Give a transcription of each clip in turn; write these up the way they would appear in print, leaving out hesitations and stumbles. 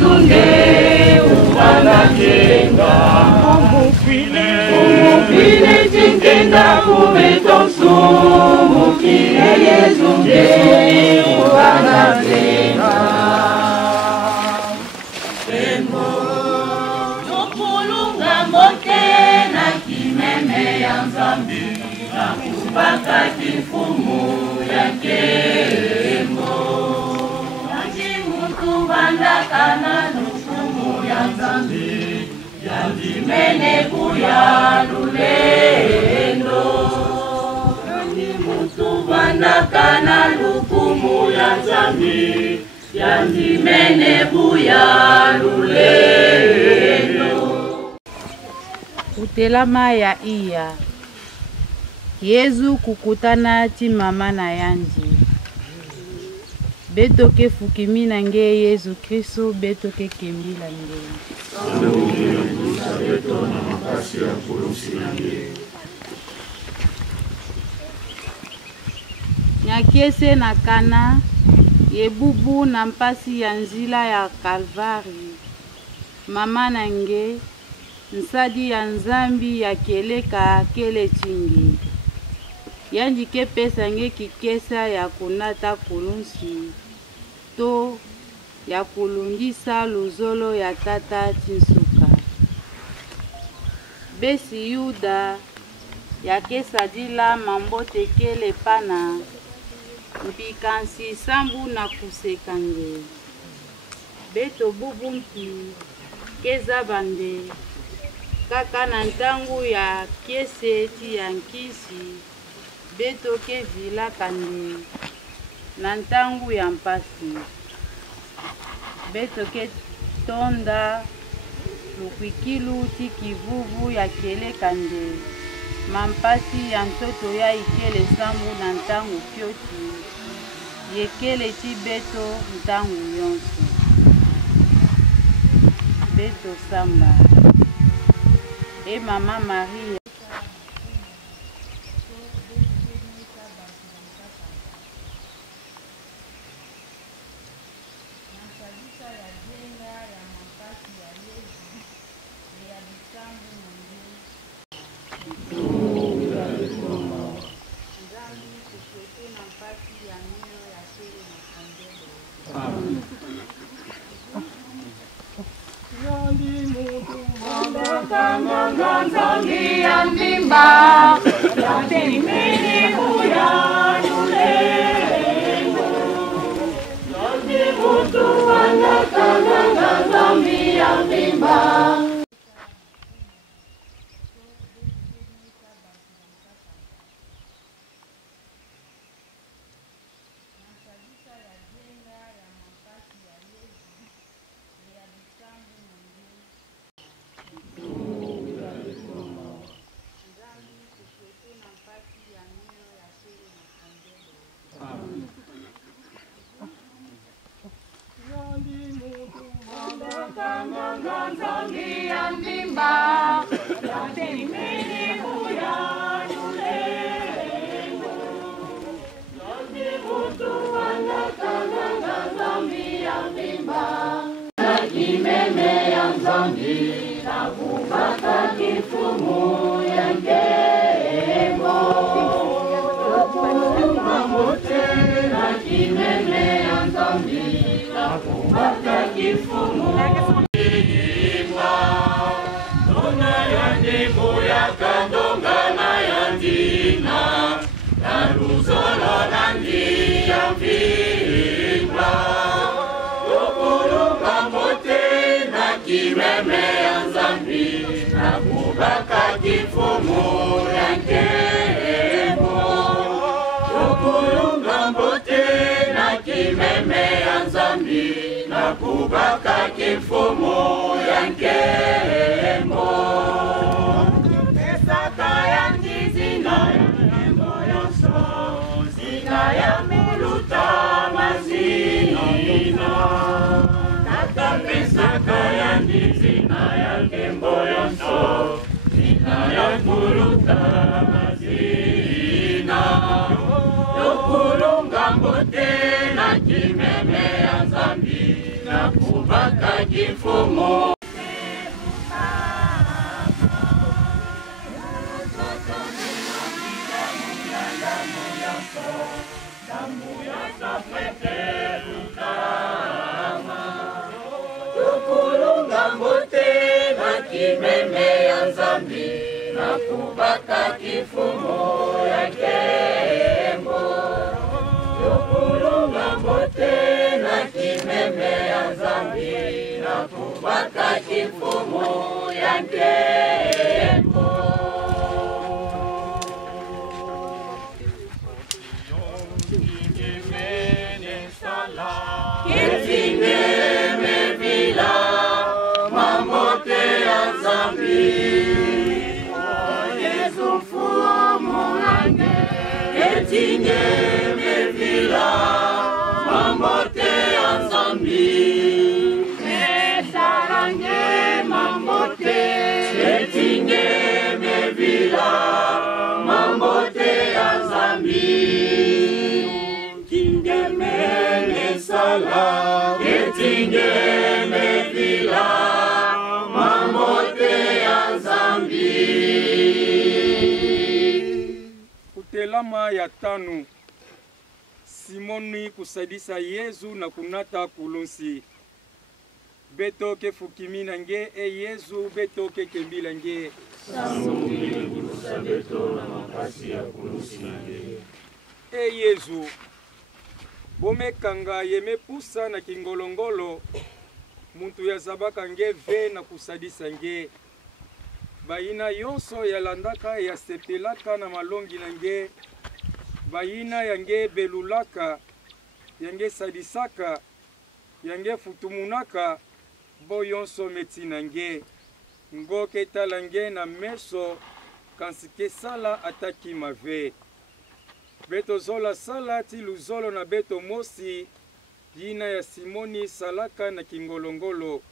Yesu nge wanajenga umupile chinkenda kubetonsu umupile Yesu nge wanajenga Tembo Nukulunga mote na kimeme ya Nzambi na kubaka kifumu ya kembo Najimutu bandakana nukumu ya Nzambi Yandimene kuya lulendo Najimutu bandakana lukumu ya Nzambi Yandimene kuya lulendo Utelama ya iya Yesu kukutana ti mama na yanji Betoke fukimina nge Yesu Kristo betoke kembila nge Nyakiese na kana Yebubu na mpasi ya nzila ya Kalvari Mama nange Nsadi ya Nzambi ya keleka kele chingi Yanji ke pesa nge kikesa ya kunata kulunsi To ya kulungisa luzolo ya tata chinsuka Besi Yuda ya kesadila mambote kele pana Mpikansi sambu na kusekange Beto bubumpi Keza bande Kaka na ntangu ya kiese ti ya nkisi Beto ke vila kande Na ntangu ya mpasi Beto ke tonda Lukwikilu ti kivuvu ya kele kande Mampasi ya ntoto ya ikele sambu na ntangu kyoti Yekele ti beto ntangu yonso Beto samba E Mama Maria Nzambi ya mbimba Yatenimini kuya lulendo Najimutu bandakana Nzambi ya mbimba Nzambi ya mbimba Yatenimini kuya lulendo Najimutu bandakana Nzambi ya mbimba Nakimeme ya Nzambi Nakubaka kifumu ya nkembo Mamote Nakimeme ya Nzambi Nakubaka kifumu Kimeme ya Nzambi Nakubaka kifumu ya nkembo Yokulunga mbote na kimeme ya Nzambi Nakubaka kifumu ya nkembo Pesaka ya njizina ya nkembo yonso Zina ya muluta mazina Kaka pesaka ya njizina ya nkembo yonso Zina ya muluta mazina Yokulunga mbote na kimeme ya Nzambi Nakubaka kifumu. Tukulunga mbote na kimeme ya Nzambi na kubaka kifumu ya kembo. Tukulunga mbote na kimeme ya Nzambi na kubaka kifumu ya kembo. Etinge me vila, mambote ya Nzambi. Esarange mambote. Etinge me vila, mambote ya Nzambi. Etinge me nesala. Etinge me vila, mambote ya Nzambi. Telama ya tano, Simoni kusadisa Yesu na kunata kulunsi. Beto ke fukimi nange e Yesu beto ke kembila nge. Samuni kusa beto na makasi ya kulunsi nange. E Yesu, bome kanga yeme pusa na kingolongolo, muntu ya zabaka nge ve na kusadisa nge. Baina yonso ya landaka ya sepelaka na malongi nange. Baina yange belulaka, yange sadisaka, yange futumunaka, bo yonso meti nange. Ngoke talange na meso, kansike sala ataki mave. Beto zola sala ti luzolo na beto mosi, yina ya Simoni salaka na kingolongolo.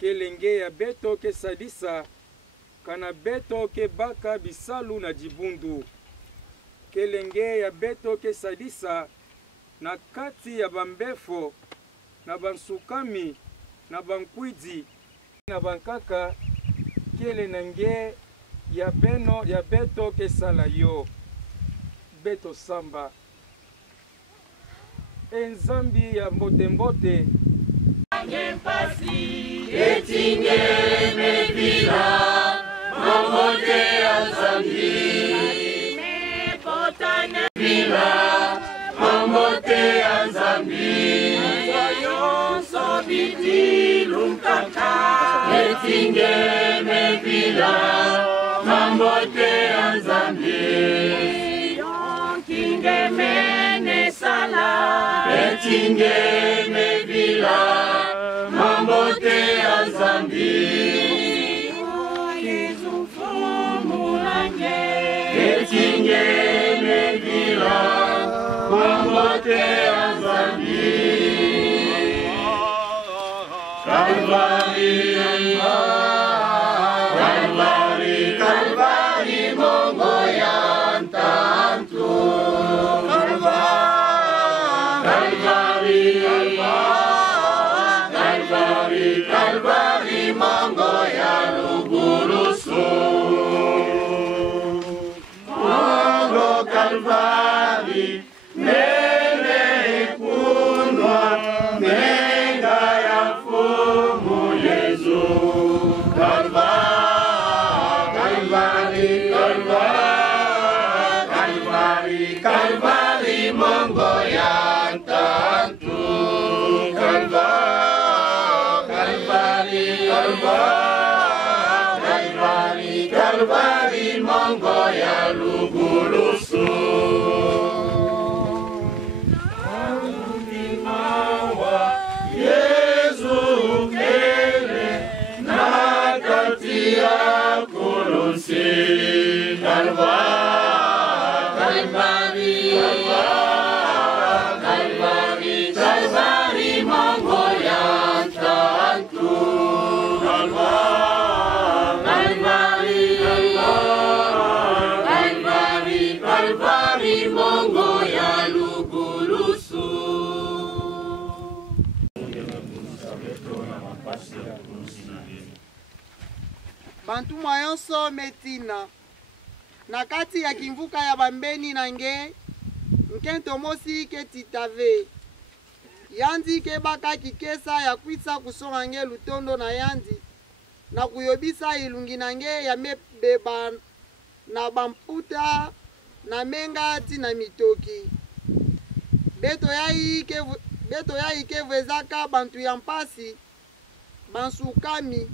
Kelenge ya beto ke sadisa, kana beto ke baka bisalu na jibundu. Kelenge ya beto ke sadisa na kati ya bambefo na bansukami na bankwidi na bankaka. Kele nange ya beno ya beto ke sala yo beto samba Nzambi ya mbote mbote Etinge me vila, mambote ya Nzambi. Mepotane vila, mambote ya Nzambi. Yonso biti lumkaka. Etinge me vila, mambote ya Nzambi. Yonkinge me nesala. Etinge me vila, mambote ya Nzambi. Etinge me vila, mambote ya Nzambi. Kalvari, Kalvari, Kalvari, Mongo ya ntantu. Kalvari, Kalvari, Kalvari, Mongo ya lugurusu. Mongo Kalvari, mene kunwa, menga ya fumu Yesu. Kalvari, Kalvari, Kalvari, Kalvari, Mongo ya ntantu. Kalvari, Kalvari, Kalvari, Mongo ya lugulusu. Mawa Yesu kele na kati ya kulunsi. Kalvari, Kalvari, Kalvari, Mongo ya ntantu. Kalvari, bantu mwayonso metina na kati ya kimvuka ya bambeni nange nkento mosi ke titave yandi ke baka kikesa ya kwisa kusonga nge lutondo na yandi na kuyobisa ilungi nange ya mebeba na bamputa na menga tina mitoki beto ya ikevezaka bantu ya mpasi bansukami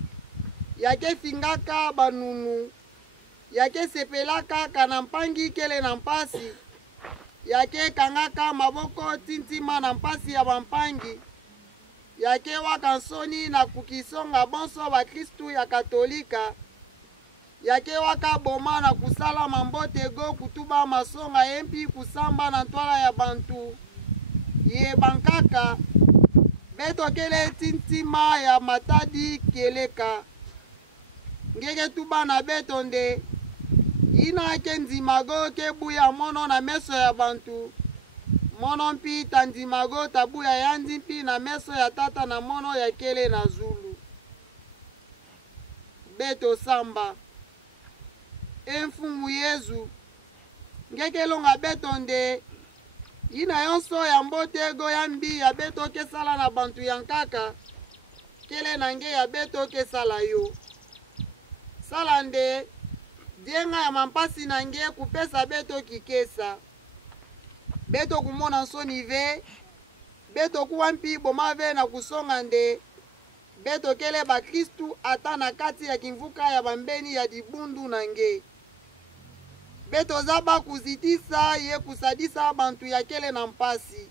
yake fingaka banunu yake sepelaka kana mpangi kele na mpasi yake kangaka maboko tintima na mpasi ya bampangi yake wakansoni na kukisonga bonso ba Kristu ya Katolika yake waka boma na kusala mambote go kutuba masonga empi kusamba na ntwala ya bantu ye bankaka beto kele tintima ya matadi keleka ngeke tuba na beto nde ina ke nzimago ke buya mono na meso ya bantu mono mpi tanzimago tabuya yandi mpi na meso ya tata na mono ya kele na zulu beto samba enfumu Yezu ngeke longa beto nde ina yonso ya mbote go ya mbi ya beto ke sala na bantu yankaka kele nange ya beto ke sala yo sala nde dienga ya mampasi nange kupesa beto kikesa beto kumona nsoni ve beto kuwa mpi boma ve na kusonga nde beto kele ba Kristu ata na kati ya kimvuka ya bambeni ya dibundu nange beto zaba kuzitisa ye kusadisa bantu ya kele na mpasi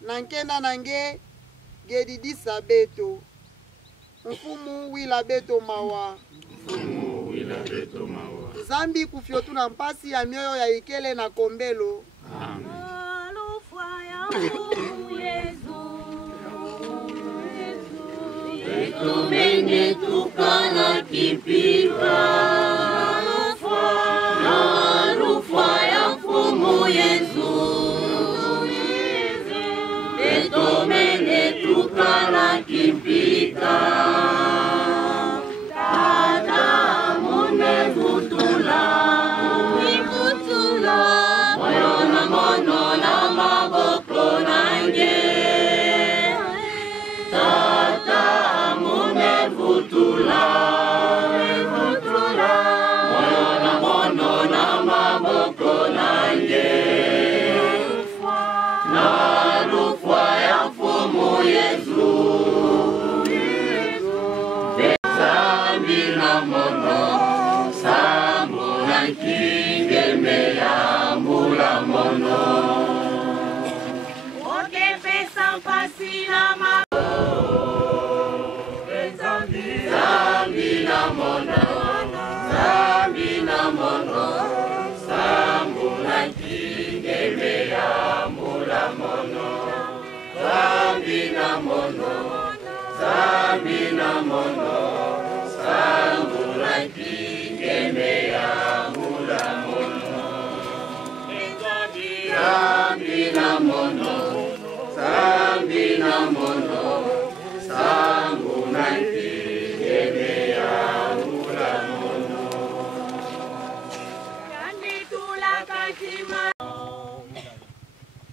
na nkenda nange gedidisa beto mfumu wila beto mawa Zambi kufyotu na mpasi ya mioyo ya ikele na kombelo. Tumenge tukana kipika na rufwa ya mfumu Yesu. Tumenge tukana kipika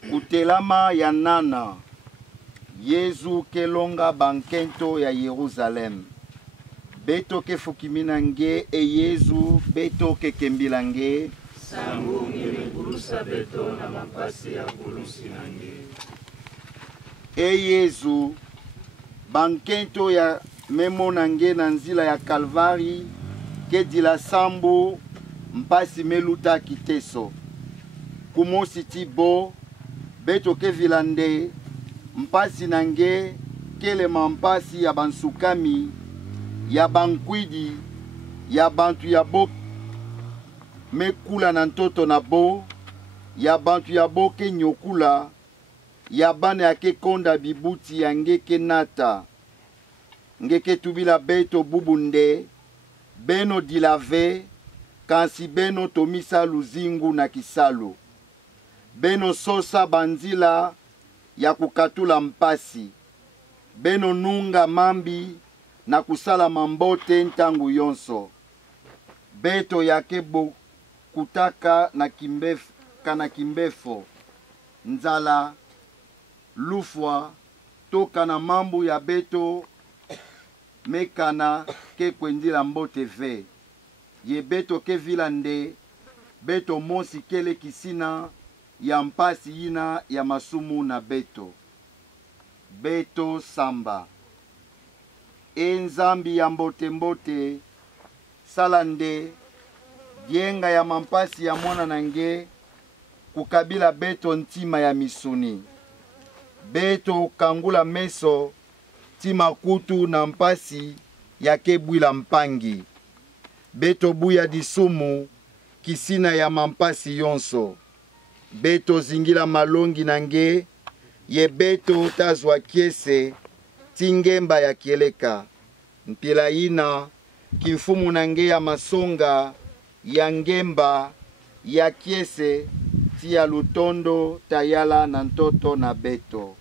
Kutelama ya nana Yezu kelonga bankento ya Yerusalem beto ke fukiminange e Yezu beto ke kembilange sangu ngilikurusa beto na mapasi ya kulusi nange e Yezu bankento ya memo nange na nzila ya Kalvari ke dila sambu mpasi meluta kiteso kumosi tibo beto ke vilande mpasi nange kelema mpasi ya bansukami ya bankwidi ya bantu ya bo mekula na ntoto na bo ya bantu ya bo ke nyokula ya bana ya ke konda bibuti ya ngeke nata ngeke tubila beto bubunde beno dilave kansi beno tomisa luzingu na kisalo beno sosa banzila ya kukatula mpasi beno nunga mambi na kusala mambote ntangu yonso. Beto yake kutaka na kimbefo, nzala, lufwa, toka na mambu ya beto mekana ke kwendila mbote ve. Ye beto ke vilande, beto mosi kele kisina ya mpasi yina ya masumu na beto. Beto samba. Enzambi ya mbote mbote, salande, dienga ya mampasi ya mwana nange, kukabila beto ntima ya misuni. Beto kangula meso, tima kutu na mpasi ya kebwila mpangi. Beto buya disumu, kisina ya mampasi yonso. Beto zingila malongi nange, ye beto tazwa kiese, tingemba ya kieleka. Mpila ina, kimfumu nange ya masonga, ya ngemba, ya kiese, tia lutondo, tayala na ntoto na beto.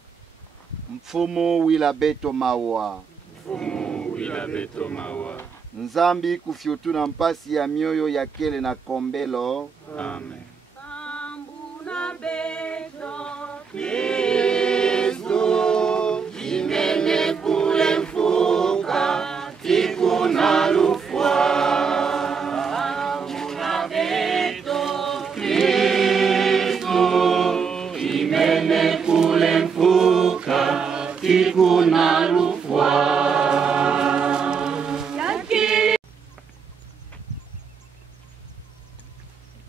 Mfumu wila beto mawa. Mfumu wila beto mawa. Nzambi kufyotu na mpasi ya mioyo ya kele na kombelo. Amen. Sambu na beto, Kristo, imene kule mfuka, tiku na lufwa. sambu na beto, Kristo, imene kule mfuka, tiku na lufwa.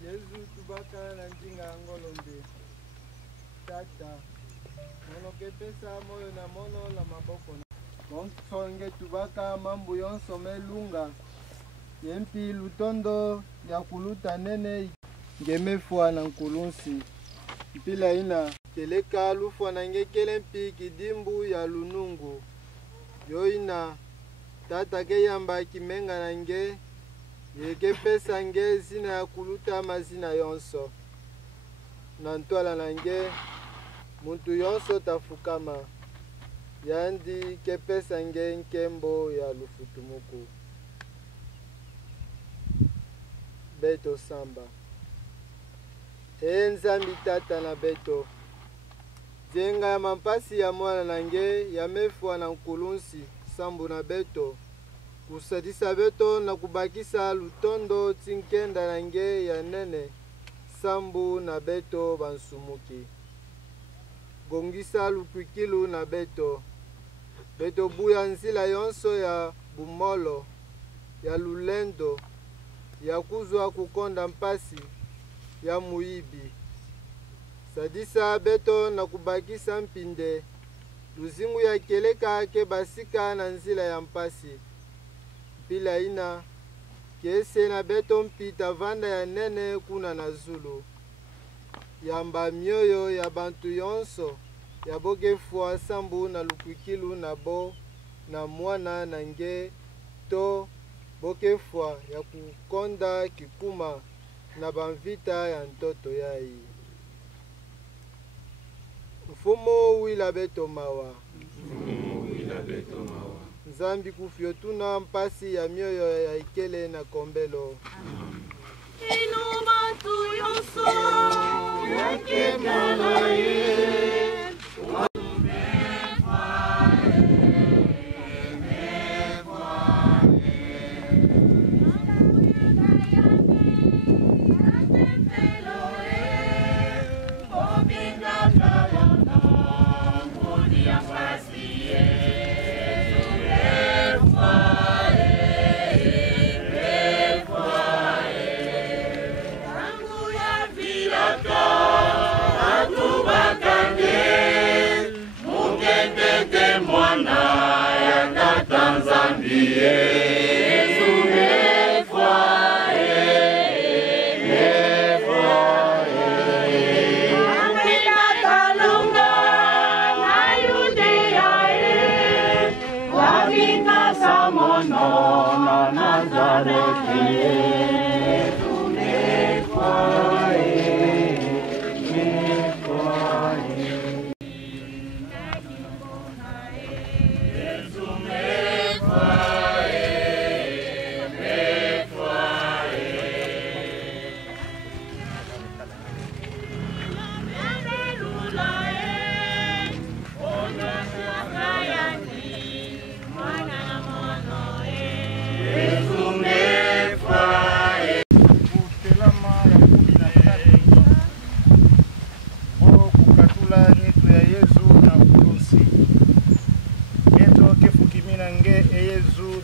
Yesu tubaka na njinga ngolombe. Tata, mono kepesa moyo na mono la maboko. Monsonge tubaka mambu yonso melunga. Yempi lutondo ya kuluta nene ngemefwa na nkulunsi. Mpila ina keleka lufwa na ngekele mpi kidimbu ya lunungu. Yo ina tata keyamba kimenga na nge yeke pesa nge zina ya kuluta mazina yonso. Na ntwala na nge muntu yonso tafukama. Yandi ke pesa nge nkembo ya lufutumuku. Beto samba. Nzambi tata na beto. Jenga ya mampasi ya mwana na nge ya mefwa na nkulunsi sambu na beto. Kusadisa beto na kubakisa lutondo tinkenda na nge ya nene sambu na beto bansumuki. Gongisa lukwikilu na beto. Beto buya nzila yonso ya bumolo, ya lulendo, ya kuzwa kukonda mpasi, ya muibi. Sadisa beto na kubakisa mpinde, luzingu ya keleka ke basika na nzila ya mpasi. Mpila ina, kese na beto mpita vanda ya nene kuna na zulu. Yamba mioyo ya bantu yonso, ya bogefwa sambu na lukwikilu na bo, na mwana na nge, to bokefwa ya kukonda kikuma na banvita ya ntoto yai. Mfumo wila beto mawa. Mfumu wila beto mawa. Nzambi kufyotuna mpasi ya mioyo ya ikele na kombelo. inu bantu yonso, Yake mwana ye.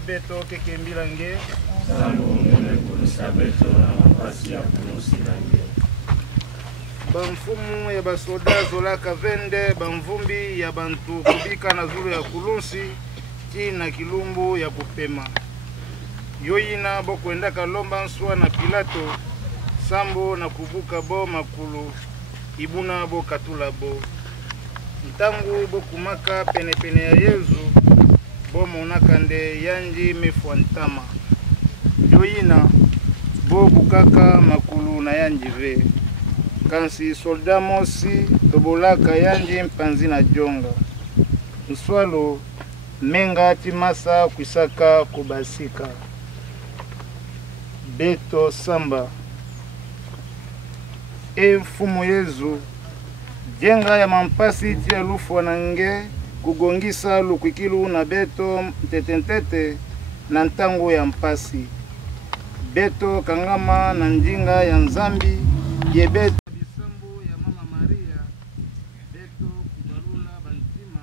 beto kekembilange Sambu mene kulusa beto na mapasi ya kulusi lange. Bamfumu ya basoda zolaka vende bamvumbi ya bantu kubika na zulu ya kulunsi ti na kilumbu ya kupema. Yoyina bokwenda kalomba nswa na Pilato sambo na kubuka bo makulu ibuna bo katula bo. Ntangu bokumaka penepene ya Yezu bo monaka nde yanji mefwantama. Yoyina bo bukaka makulu na yanji ve. Kansi solda mosi tobolaka yanji mpanzi na jonga. Nswalo menga timasa kwisaka kubasika. Beto samba. Mfumu Yezu jenga ya mampasi tia lufu wanange kugongisa lukwikilu na beto mtetentete na ntango ya mpasi. Beto kangama na njinga ya nzambi ye beto bisambo ya mama Maria. Beto kubalula bantima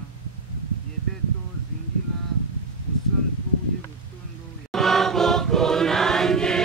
ye beto zingila usantu ye lutondo ya maboko nange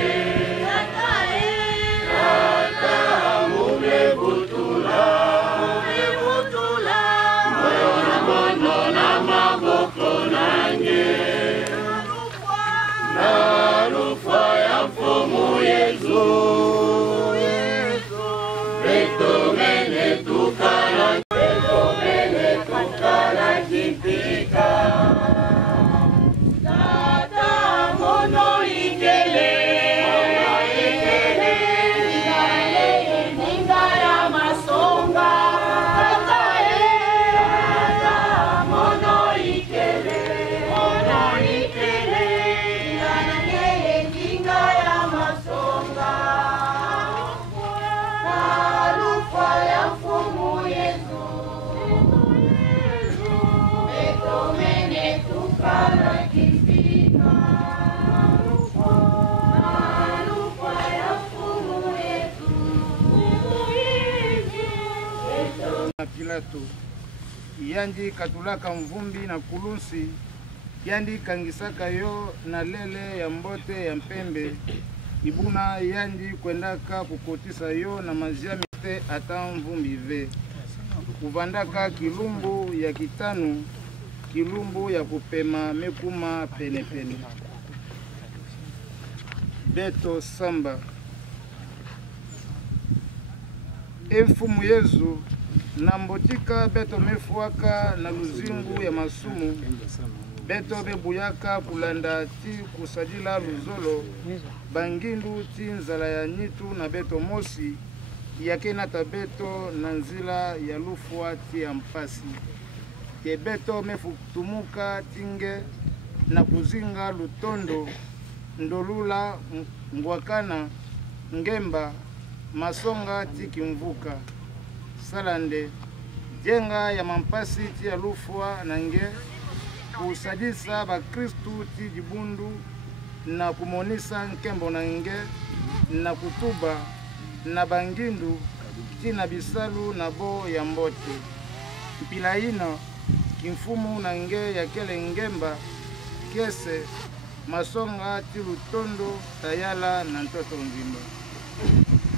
Pilato yandi katulaka mvumbi na kulunsi yandi kangisaka yo na lele ya mbote ya mpembe ibuna yandi kwendaka kukotisa yo na maziami te ata mvumbi ve kuvandaka kilumbu ya kitanu kilumbu ya kupema mekuma pene pene. Beto samba. Mfumu Yezu na mbotika beto mefuaka na luzingu ya masumu beto bebuyaka kulanda ti kusadila luzolo bangindu ti nzala ya nyitu na beto mosi yake nata beto na nzila ya lufua ti ya mpasi ke beto mefutumuka tinge na kuzinga lutondo ndolula ngwakana ngemba masonga ti kimvuka salande jenga ya mampasi ti ya lufua nange kusadisa bakristu ti dibundu na kumonisa nkembo nange na kutuba na bangindu ti na bisalu na bo ya mbote mpila ina kimfumu nange ya kele ngemba kese masonga ti lutondo tayala na ntoto nzimba.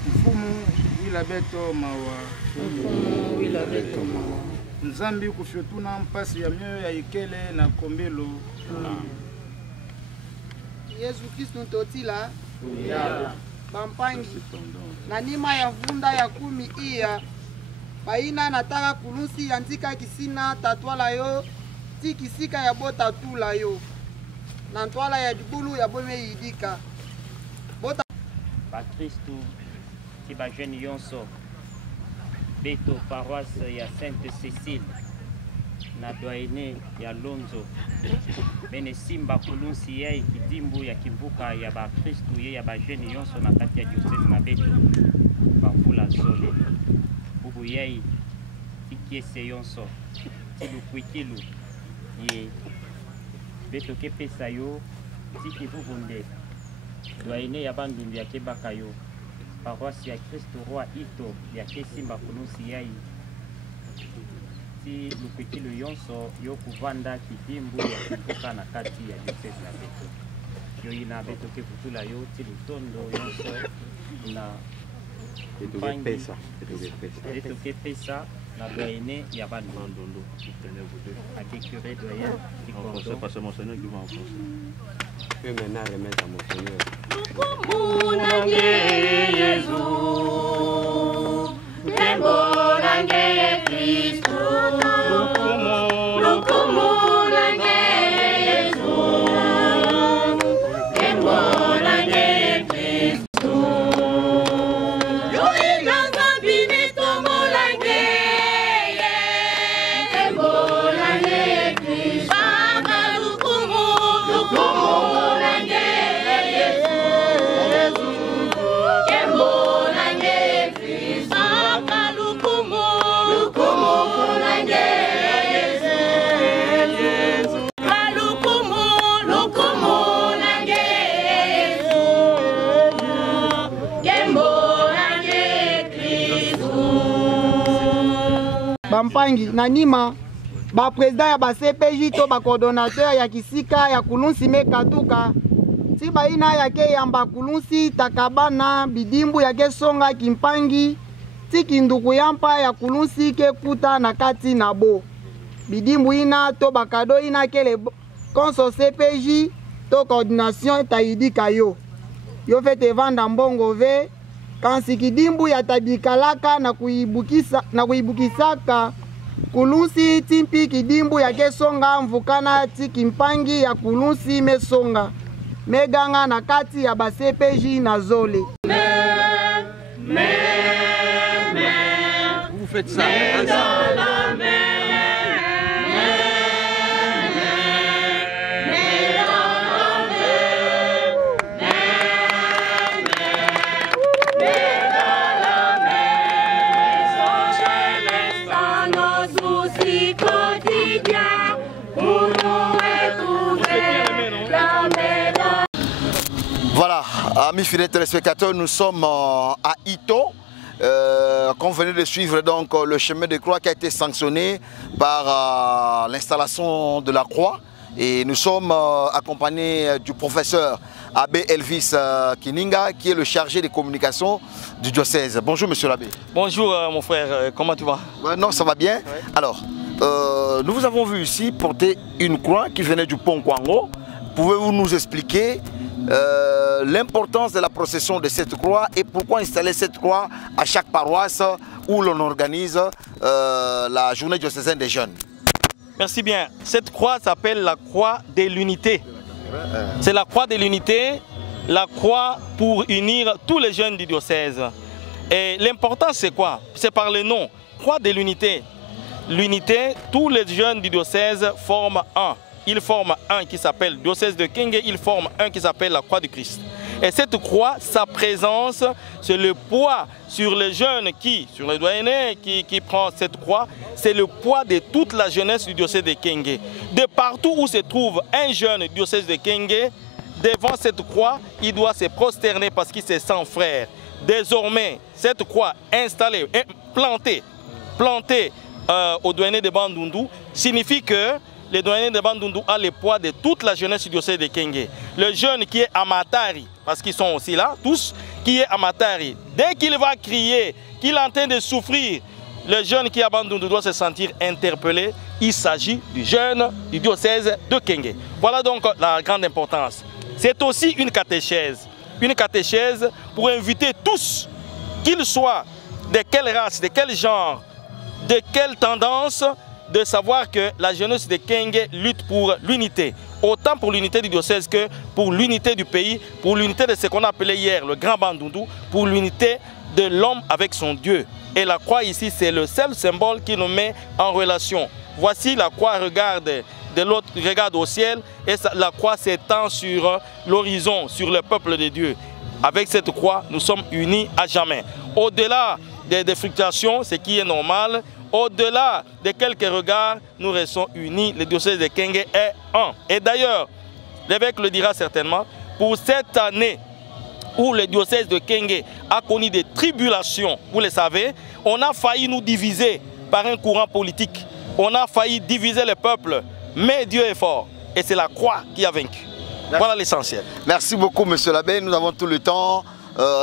Mfumu wila beto mawa. Mfumu wila beto mawa. Nzambi kufyotuna mpasi ya mioyo ya ikele na kombelo. Yesu Kristu ntotila bampangi na nima ya vunda ya 10 iya baina nataka kulusi ya ntika kisina tatwala yo ti kisika ya bota tula yo na ntwala ya dibulu ya bome yidika bota ba Kristu ti ba jeune yonso beto paroisse ya Sainte Cécile na doyene ya Lonzo bene simba kulunsi ye kidimbu ya kivuka ya ba Kristu ye ya ba jeune yonso na kati ya diocese na beto bavula zole bubu ye tikiese yonso ti lukwikilu ye beto kepesa yo ti kivuvunde doyene ya bandundu ya kebaka yo paroisse ya Kristu roi ito ya kesimba kulunsi yai ti Lukwikilo yonso yokuvanda kidimbu ya Kimvuka na kati ya diocese na Beto. Yo ina Beto ke kutula yo ti lutondo yonso na Beto ke pesa na doyene ya bandundu. Avec curé doyen qui français parce que monseigneur qui va en français. Et maintenant remettre à monseigneur. Bampangi nanima ba président ya ba CPJ to ba coordonnateur ya kisika ya Kulunsi Mekatuka ti baina yake yamba Kulunsi takabana bidimbu yake songa kimpangi ti kinduku yampa ya Kulunsi ke kuta na kati na bo bidimbu ina to bakado ina kele konso CPJ to coordination taidi kayo yo fete vanda mbongo ve kansi kidimbu ya tabikalaka na kuibukisaka Kulunsi timpi kidimbu ya kesonga mvukana tiki mpangi ya Kulunsi mesonga meganga na kati ya basepeji na zole. Vous faites ça. Voilà, amis fidèles téléspectateurs, nous sommes à Ito. Qu'on venait de suivre donc le chemin de croix qui a été sanctionné par l'installation de la croix. Et nous sommes accompagnés du professeur Abbé Elvis Kininga, qui est le chargé des communications du diocèse. Bonjour monsieur l'abbé. Bonjour mon frère, comment tu vas? Non, ça va bien. Ouais. Alors, nous vous avons vu ici porter une croix qui venait du pont Kwango. Pouvez-vous nous expliquer l'importance de la procession de cette croix et pourquoi installer cette croix à chaque paroisse où l'on organise la journée diocésaine des jeunes? Merci bien. Cette croix s'appelle la croix de l'unité. C'est la croix de l'unité, la croix pour unir tous les jeunes du diocèse. Et l'important c'est quoi? C'est par le nom, croix de l'unité. L'unité, tous les jeunes du diocèse forment un. Ils forment un qui s'appelle diocèse de Kenge, ils forment un qui s'appelle la croix du Christ. Et cette croix, sa présence, c'est le poids sur les jeunes sur les doyennés qui prend cette croix, c'est le poids de toute la jeunesse du diocèse de Kenge. De partout où se trouve un jeune du diocèse de Kenge, devant cette croix, il doit se prosterner parce qu'il se sent frère. Désormais, cette croix installée, plantée au doyenné de Bandundu, signifie que les doyennés de Bandundu a le poids de toute la jeunesse du diocèse de Kenge. Le jeune qui est à Matari, parce qu'ils sont aussi là, tous, qui est à Matari, dès qu'il va crier, qu'il est en train de souffrir, le jeune qui est à Bandundu doit se sentir interpellé. Il s'agit du jeune du diocèse de Kenge. Voilà donc la grande importance. C'est aussi une catéchèse pour inviter tous, qu'ils soient de quelle race, de quel genre, de quelle tendance, de savoir que la jeunesse de Kenge lutte pour l'unité. Autant pour l'unité du diocèse que pour l'unité du pays, pour l'unité de ce qu'on appelait hier le Grand Bandundu, pour l'unité de l'homme avec son Dieu. Et la croix ici, c'est le seul symbole qui nous met en relation. Voici la croix, regarde de l'autre, regarde au ciel, et la croix s'étend sur l'horizon, sur le peuple de Dieu. Avec cette croix, nous sommes unis à jamais. Au-delà des fluctuations, ce qui est normal, au-delà de quelques regards, nous restons unis. Le diocèse de Kenge est un. Et d'ailleurs, l'évêque le dira certainement, pour cette année où le diocèse de Kenge a connu des tribulations, vous le savez, on a failli nous diviser par un courant politique. on a failli diviser le peuple, mais Dieu est fort. Et c'est la croix qui a vaincu. Voilà l'essentiel. Merci beaucoup, monsieur l'abbé. Nous avons tout le temps.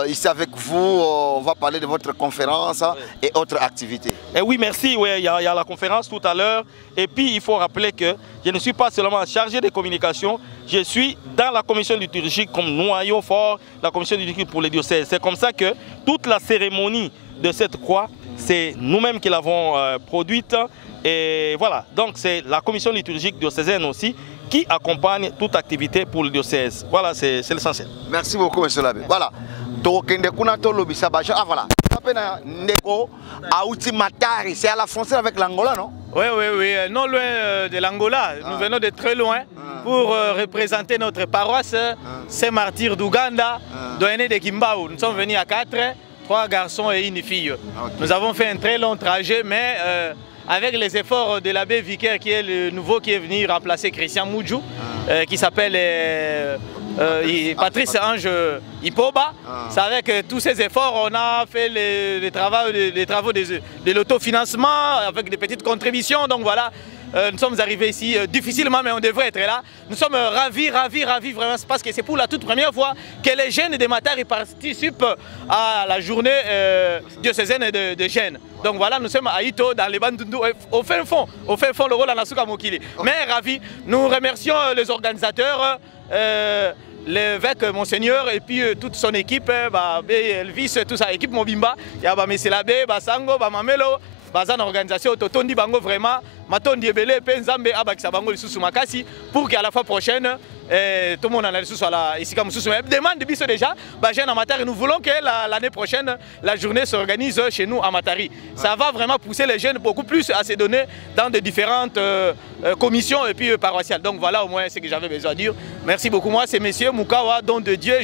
Ici avec vous, on va parler de votre conférence et autres activités. Et oui, merci. Oui, il y a la conférence tout à l'heure. Et puis, il faut rappeler que je ne suis pas seulement chargé de communication, je suis dans la commission liturgique comme noyau fort, la commission liturgique pour les diocèses. C'est comme ça que toute la cérémonie de cette croix, c'est nous-mêmes qui l'avons produite. Et voilà, donc c'est la commission liturgique diocésaine aussi qui accompagne toute activité pour le diocèse. Voilà, c'est l'essentiel. Merci beaucoup, monsieur l'abbé. Voilà. Ah voilà. C'est à la frontière avec l'Angola, non? Oui, non loin de l'Angola. Nous venons de très loin pour représenter notre paroisse Saint-Martyr d'Ouganda, doyenné de Kimbao. Nous sommes venus à 4, 3 garçons et une fille. Nous avons fait un très long trajet, mais avec les efforts de l'abbé vicaire qui est le nouveau qui est venu remplacer Christian Moudjou, qui s'appelle Patrice Ange Ipoba. C'est avec tous ces efforts on a fait les travaux de l'autofinancement avec des petites contributions. Donc voilà, nous sommes arrivés ici difficilement, mais on devrait être là. Nous sommes ravis vraiment, parce que c'est pour la toute première fois que les jeunes de Matari participent à la journée diocésaine de Gênes. Donc voilà, nous sommes à Ito, dans les Bandundu, au fin fond, le rôle à Nasuka Mokili. Mais ravis, nous remercions les organisateurs, l'évêque Monseigneur et puis toute son équipe, Elvis, toute sa équipe Mobimba, il y a M. l'abbé, Sango, Mamelo, Bazan organisation, Totondi Bango vraiment, Matondi Ebele, Penzambe, Abakisa Bango, le Soussou Makasi, pour qu'à la fois prochaine, tout le monde en a le sous ici comme sous demande de déjà Bajen à Matari. Nous voulons que l'année prochaine la journée s'organise chez nous à Matari. Ça va vraiment pousser les jeunes beaucoup plus à se donner dans de différentes commissions et puis paroissiales. Donc voilà au moins ce que j'avais besoin de dire. Merci beaucoup. Moi c'est monsieur Moukawa, don de Dieu.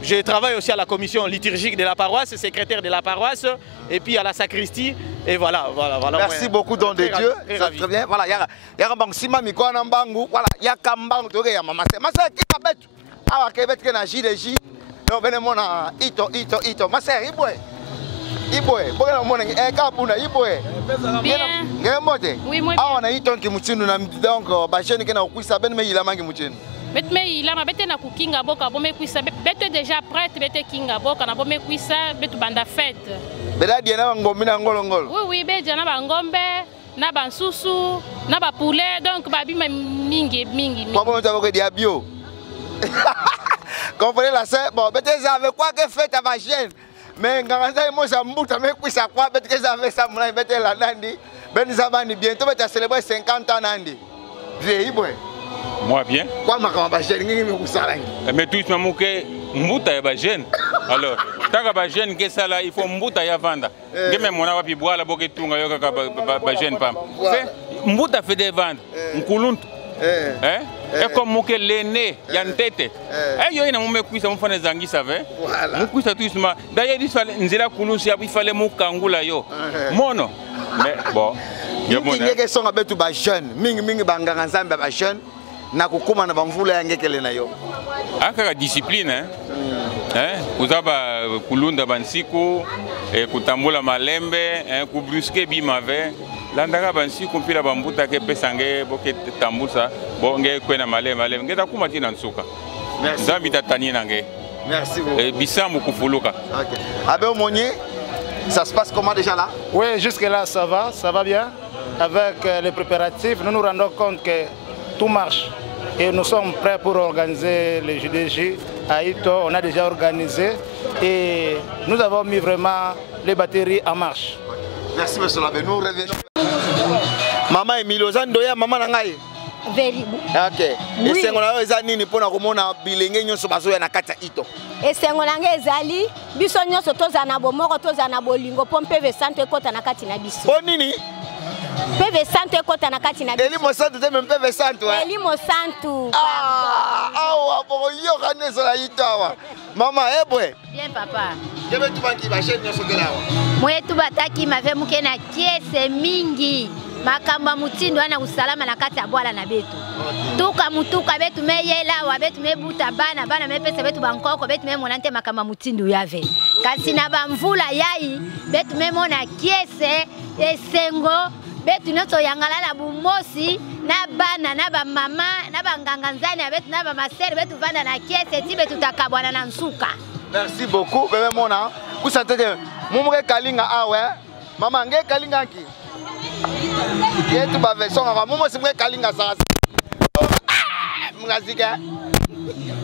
Je travaille aussi à la commission liturgique de la paroisse, secrétaire de la paroisse et puis à la sacristie. Et voilà. Merci beaucoup, don de Dieu. Ça très bien. Voilà, il y a un banc Sima Mikwana Mbangu. Voilà, il y a Kambang Toge ya mama. Masa qui va mettre. Ah, qui va mettre na JDJ. Donc venez mon Ito. Masa Ibwe. Bon mon Kapuna Ibwe. Bien. Ngemote. Oui, moi. Ah, on a Ito qui mutinu na donc ba jeune qui na kuisa ben me il a mangi mutinu. Mais il a ma bête na kukinga boka bomé kuisa bête déjà prête bête kinga boka na bomé kuisa bête banda fête. Bela dia na ngombe na ngolongolo. Oui bête na ba ngombe na ba susu na ba poulet donc ba bima mingi. Comment tu vas dire bio? Comprenez la sœur bon bête ça avec quoi que fête à ma chaîne. Mais nganga moi ça mbuta mais kuisa quoi bête que ça avec ça mona bête la nandi. Ben zabani bientôt bête célébrer 50 ans nandi. Vieille boy. Moi bien. Quoi ma kama bajene ngi me kusala. Mais tout ce mamuke mbuta ya bajene. Alors, taka bajene ke sala il faut mbuta ya vanda. Ngeme mona wapi bwala boke tunga yoka ka bajene pam. Mbuta fait des ventes. Nkuluntu. Et comme muke lene ya ntete. Yo ina mume kuisa mfane zangisa ve. Voilà. Mukuisa tout ce d'ailleurs il fallait nzira kulusi il fallait mukangula yo. Mono. Mais bon. Ngeke songa betu ba jeune. Mingi banganga nzambe ba jeune. Na kukuma na bamvula yangekele na yo. Aka discipline kuzaba kulunda bansiku kutambula malembe kubruske bimave landaka bansiku mpila bambuta ke pesange boke tambusa bonge kwena malembe ngeta kuma tina nsuka. Merci. Nzambi tatani nange. Merci beaucoup. Bisamu kufuluka. OK. Abbé Omonier, ça se passe comment déjà là? Oui, jusque là ça va bien. Avec les préparatifs, nous nous rendons compte que tout marche et nous sommes prêts pour organiser les JDJ à Ito. On a déjà organisé et nous avons mis vraiment les batteries en marche. Merci monsieur l'abbé. Nous revenons. Maman Emilio Zandoya, maman Nangaye. Very good. OK. Et c'est ngona eza nini pona komona bilenge nyonso bazoya na kati ya Ito. Et c'est ngona ezali biso nyonso toza na bomoko toza na bolingo po PV Santé kota na kati na biso. Po nini? PV Santé kota na kati na biso. Elimo Santé te même PV Santé. Elimo Santé. Ah, bon yo kana so la Ito awa. Mama ebwe. Bien papa. Debe tu banki ba chef nyonso kela awa. Mwetu bataki mave muke na kiese mingi. Makamba mutindo ana usalama na kati ya bwala na betu. Tuka mutuka betu meyela wa betu mebuta bana mepesa betu bankoko betu memonante makamba mutindo yave. Kasi na bamvula yai betu memona kiese esengo betu nyonso yangala na bumosi na bana na bamama na banganga nzani ya betu na bamasere betu vanda na kiese ti betu takabwana na nsuka. Merci beaucoup bébé mona kusantete mumuke kalinga awe mama nge kalinga ki yetu ba version ngaba mumo simwe kalinga sasa mngazika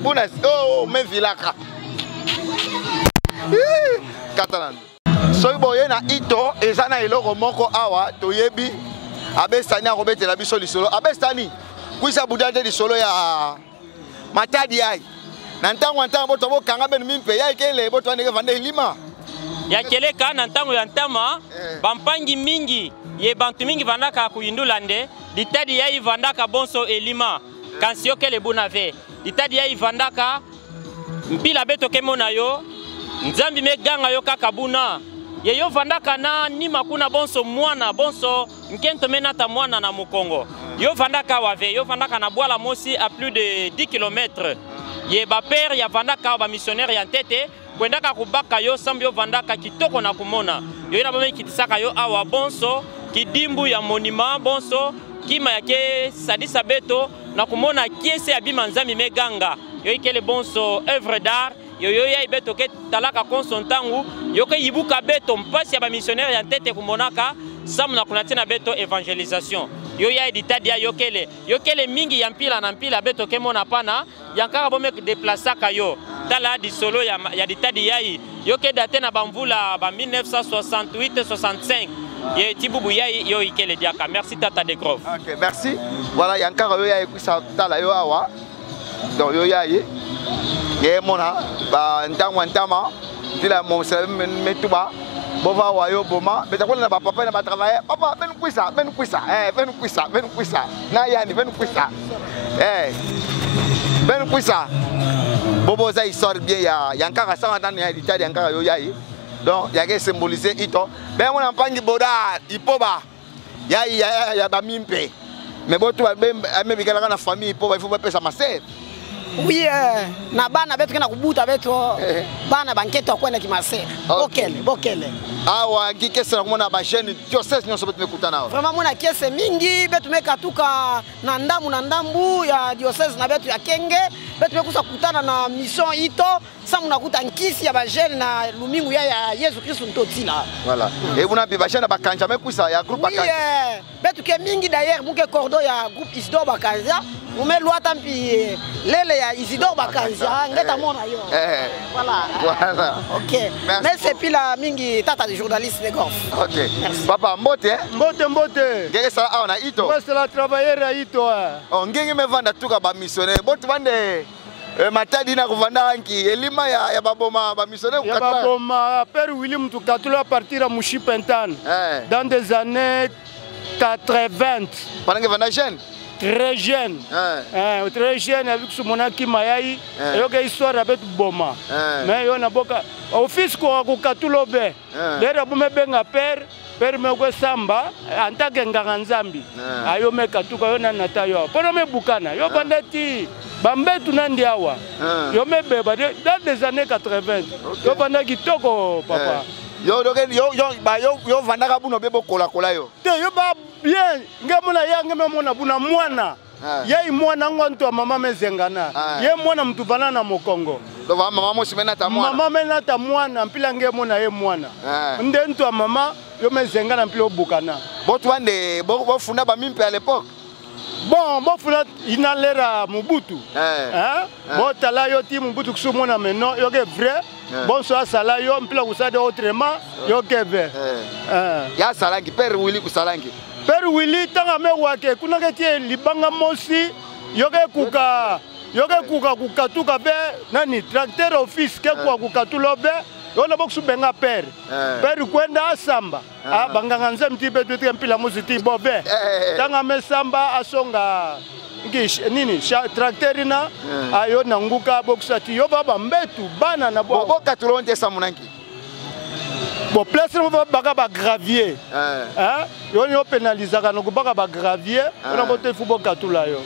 bunas oh me vilaka Catalan soy boye na ito ezana eloko moko awa toyebi abestani akobetela biso lisolo abestani kwisa budade lisolo ya matadi ai na ntango boto bokanga benu mimpe ya ikele boto andeke vande lima ya keleka na ntango ya ntama bampangi mingi ye bantu mingi vandaka kuyindula nde ditadi ya ivandaka bonso elima kansio kele bunave ditadi ya ivandaka mpila beto kemona yo nzambi meganga yo kaka buna ye yo vandaka na nima kuna bonso mwana bonso nkento menata mwana na mukongo yo vandaka wave yo vandaka na bwala mosi à plus de 10 km ye ba père ya vandaka ba missionnaire ya ntete kwendaka kubaka yo sambi yo vandaka kitoko na kumona yo ina bame kitisaka yo awa bonso kidimbu ya monument bonso kima yake sadisa beto na kumona kiese ya bima nzambi meganga yo ikele bonso œuvre d'art yo ya beto ke talaka konsontangu yo ke yibuka beto mpasi ya ba missionnaire ya ntete kumonaka samu na kunatina beto evangelisation yo ya editadi ya yokele mingi ya mpila na mpila beto ke mona pana yankaka bome déplaçaka yo tala di solo ya ditadi yai yo ke date na bamvula ba 1968 65 ye tibubu yai yo ikele diaka merci tata de Grove. OK merci voilà yankaka yo yai kusa tala yo awa donc yo yai ye mona ba ntangwa ntama tila mo metuba bova wa yo boma betakola na ba papa na ba travailler papa ben kuisa na yani ben kuisa ben kuisa bobo za histoire bien ya yankaka sama ndani ya ditadi yankaka yo yai donc yake symboliser ito ben mona mpangi boda ipoba yai ya ba mimpe mais botu ba amebikala na famille ipoba il faut pas pesa maser. Oui, na bana betu kena kubuta betu bana banketo kwenda kimase. Bokele. Awa ngikese na kumona ba jeune diocese nyonso betu mekutana awa. Vraiment mona kese mingi betu mekatuka na ndambu ya diocese na betu ya Kenge, betu mekusa kutana na mission ito, samu nakuta nkisi ya ba jeune na lumingu ya Yesu Kristo ntotila. Voilà. Et vous n'avez pas jeune ba kanja mekusa ya groupe bakanja. Oui, betu ke mingi d'ailleurs muke cordo ya groupe Isidore Bakanja, mume lwata mpi lele ya Isidore Bakanza ngeta mona yo. Voilà. OK. Mais c'est puis la mingi tata de journaliste de Golf. OK. Merci. Papa mbote. Ngeke sala awa na ito. Moi c'est la travailleur à ito. Oh ngenge me vanda tuka ba missionnaire. Botu vande matadi na kuvanda anki elima ya baboma ba missionnaire ya baboma Père William Tukatula partir à Mushipentane. Dans des années 80. Pendant que vanda jeune. Très jeune. Très jeune avec ce monaki mayai. Et yoga histoire avec boma. Mais yo na boka office ko katulobe. Lera bume benga père me ko samba antake nganga nzambi. Ayo me katuka yo na natayo. Pono me bukana. Yo bandati bambetu nandi awa. Yo me beba dans des années 80. Yo bandaki toko papa. Yo vandaka buno bebo kola yo. Te yo ba bien ngamona ya ngamona buna mwana. Yai mwana ngwantu mama mezengana. Ye mwana mtu bana na mokongo. Do mama mosimena ta mwana. Mama mena ta mwana mpila ngemona ye mwana. Nde ntu mama yo mezengana mpila obukana. Botu wande bo funda ba mimpe à l'époque. Bon, bon funa inalera Mobutu. Bon tala yo ti Mobutu kusumona meno yo ke vrai. Bon so asala yo mpila kusade autrement yo ke vrai. Ya salangi Père Willy kusalangi. Père Willy tanga me wake kuna ke tie libanga mosi yo ke kuka kukatuka be nani tracteur office ke kwa kukatulo be yo na boksu benga père. Père kwenda asamba. Banganga nzemti be tuti mpila mosi ti bobe. Tanga me samba asonga nini tracteur na ayo na nguka boksati yo baba mbetu bana na bo boka tulonde sa munanki. Bon place no baka ba gravier. Yo pénalisaka no baka ba gravier, on bote fu boka tula yo.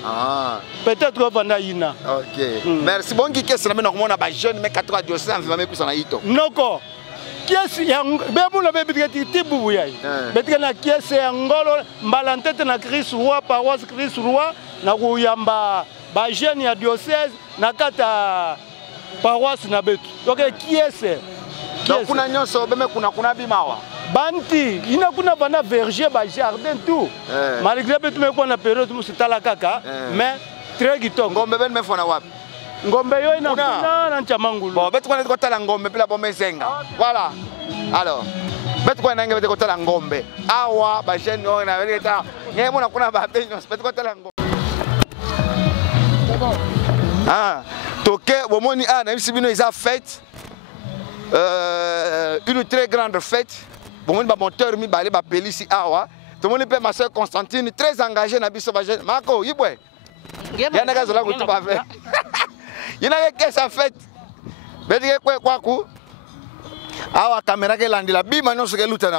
Peut-être vanda ina. OK. Merci bongi kesi na mena komona ba jeune me 4 diocèse en vivame kusana ito. Noko. kiesi ya bemuna bebitike tibubu yai betike na kiesi ya ngolo mbalantete na Christ roi paroisse Christ roi na kuyamba ba jeune ya diocèse na kata paroisse na betu donc kiesi donc kuna nyonso beme kuna bimawa banti ina kuna bana verger ba jardin tout malgré betu me na période musitala kaka mais très kitoko ngombe ben mefona wapi ngombe yo ina kuna na Chamangulu bon betu kwa kotala ngombe pila bombe zenga voilà alors betu kwa nanga betu kotala ngombe awa ba jeune yo na veleta ngemo na kuna ba benyo betu kotala ngombe toke bomoni na bisibino isa fête une très grande fête bomoni ba monteur mi ba le ba pelisi awa tomoni pe ma sœur Constantine très engagée na biso ba jeune mako yibwe yana kazola kutu ba fe yana ke sa fête bedike kwa ku awa caméra ke landila bima nyonso ke luta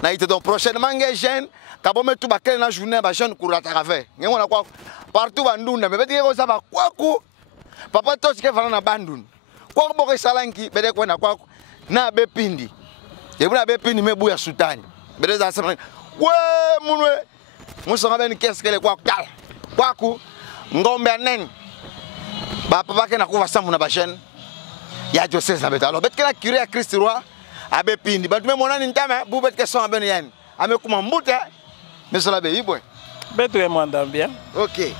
na ite donc prochainement nge jeune kabome tu ba kele na journée ba jeune kurata ka fe ngemo na kwa partout ba ndunda me bedike ko sa ba kwa ku papa to ke fana na bandun kwa ko boko salanki bedike ko na kwa na be pindi ebuna be pindi me buya sultani bedeza sa we munwe musonga ben qu'est-ce que le kwa kala kwaku ngombe anen ba papa ke na kuva samu na ba jeune ya diocèse na beto alors bet ke la curé à Christ roi abe pindi ba tume monani ntame bu bet ke son ben yan ame kuma mbute mais cela be yibwe beto e mwanda bien OK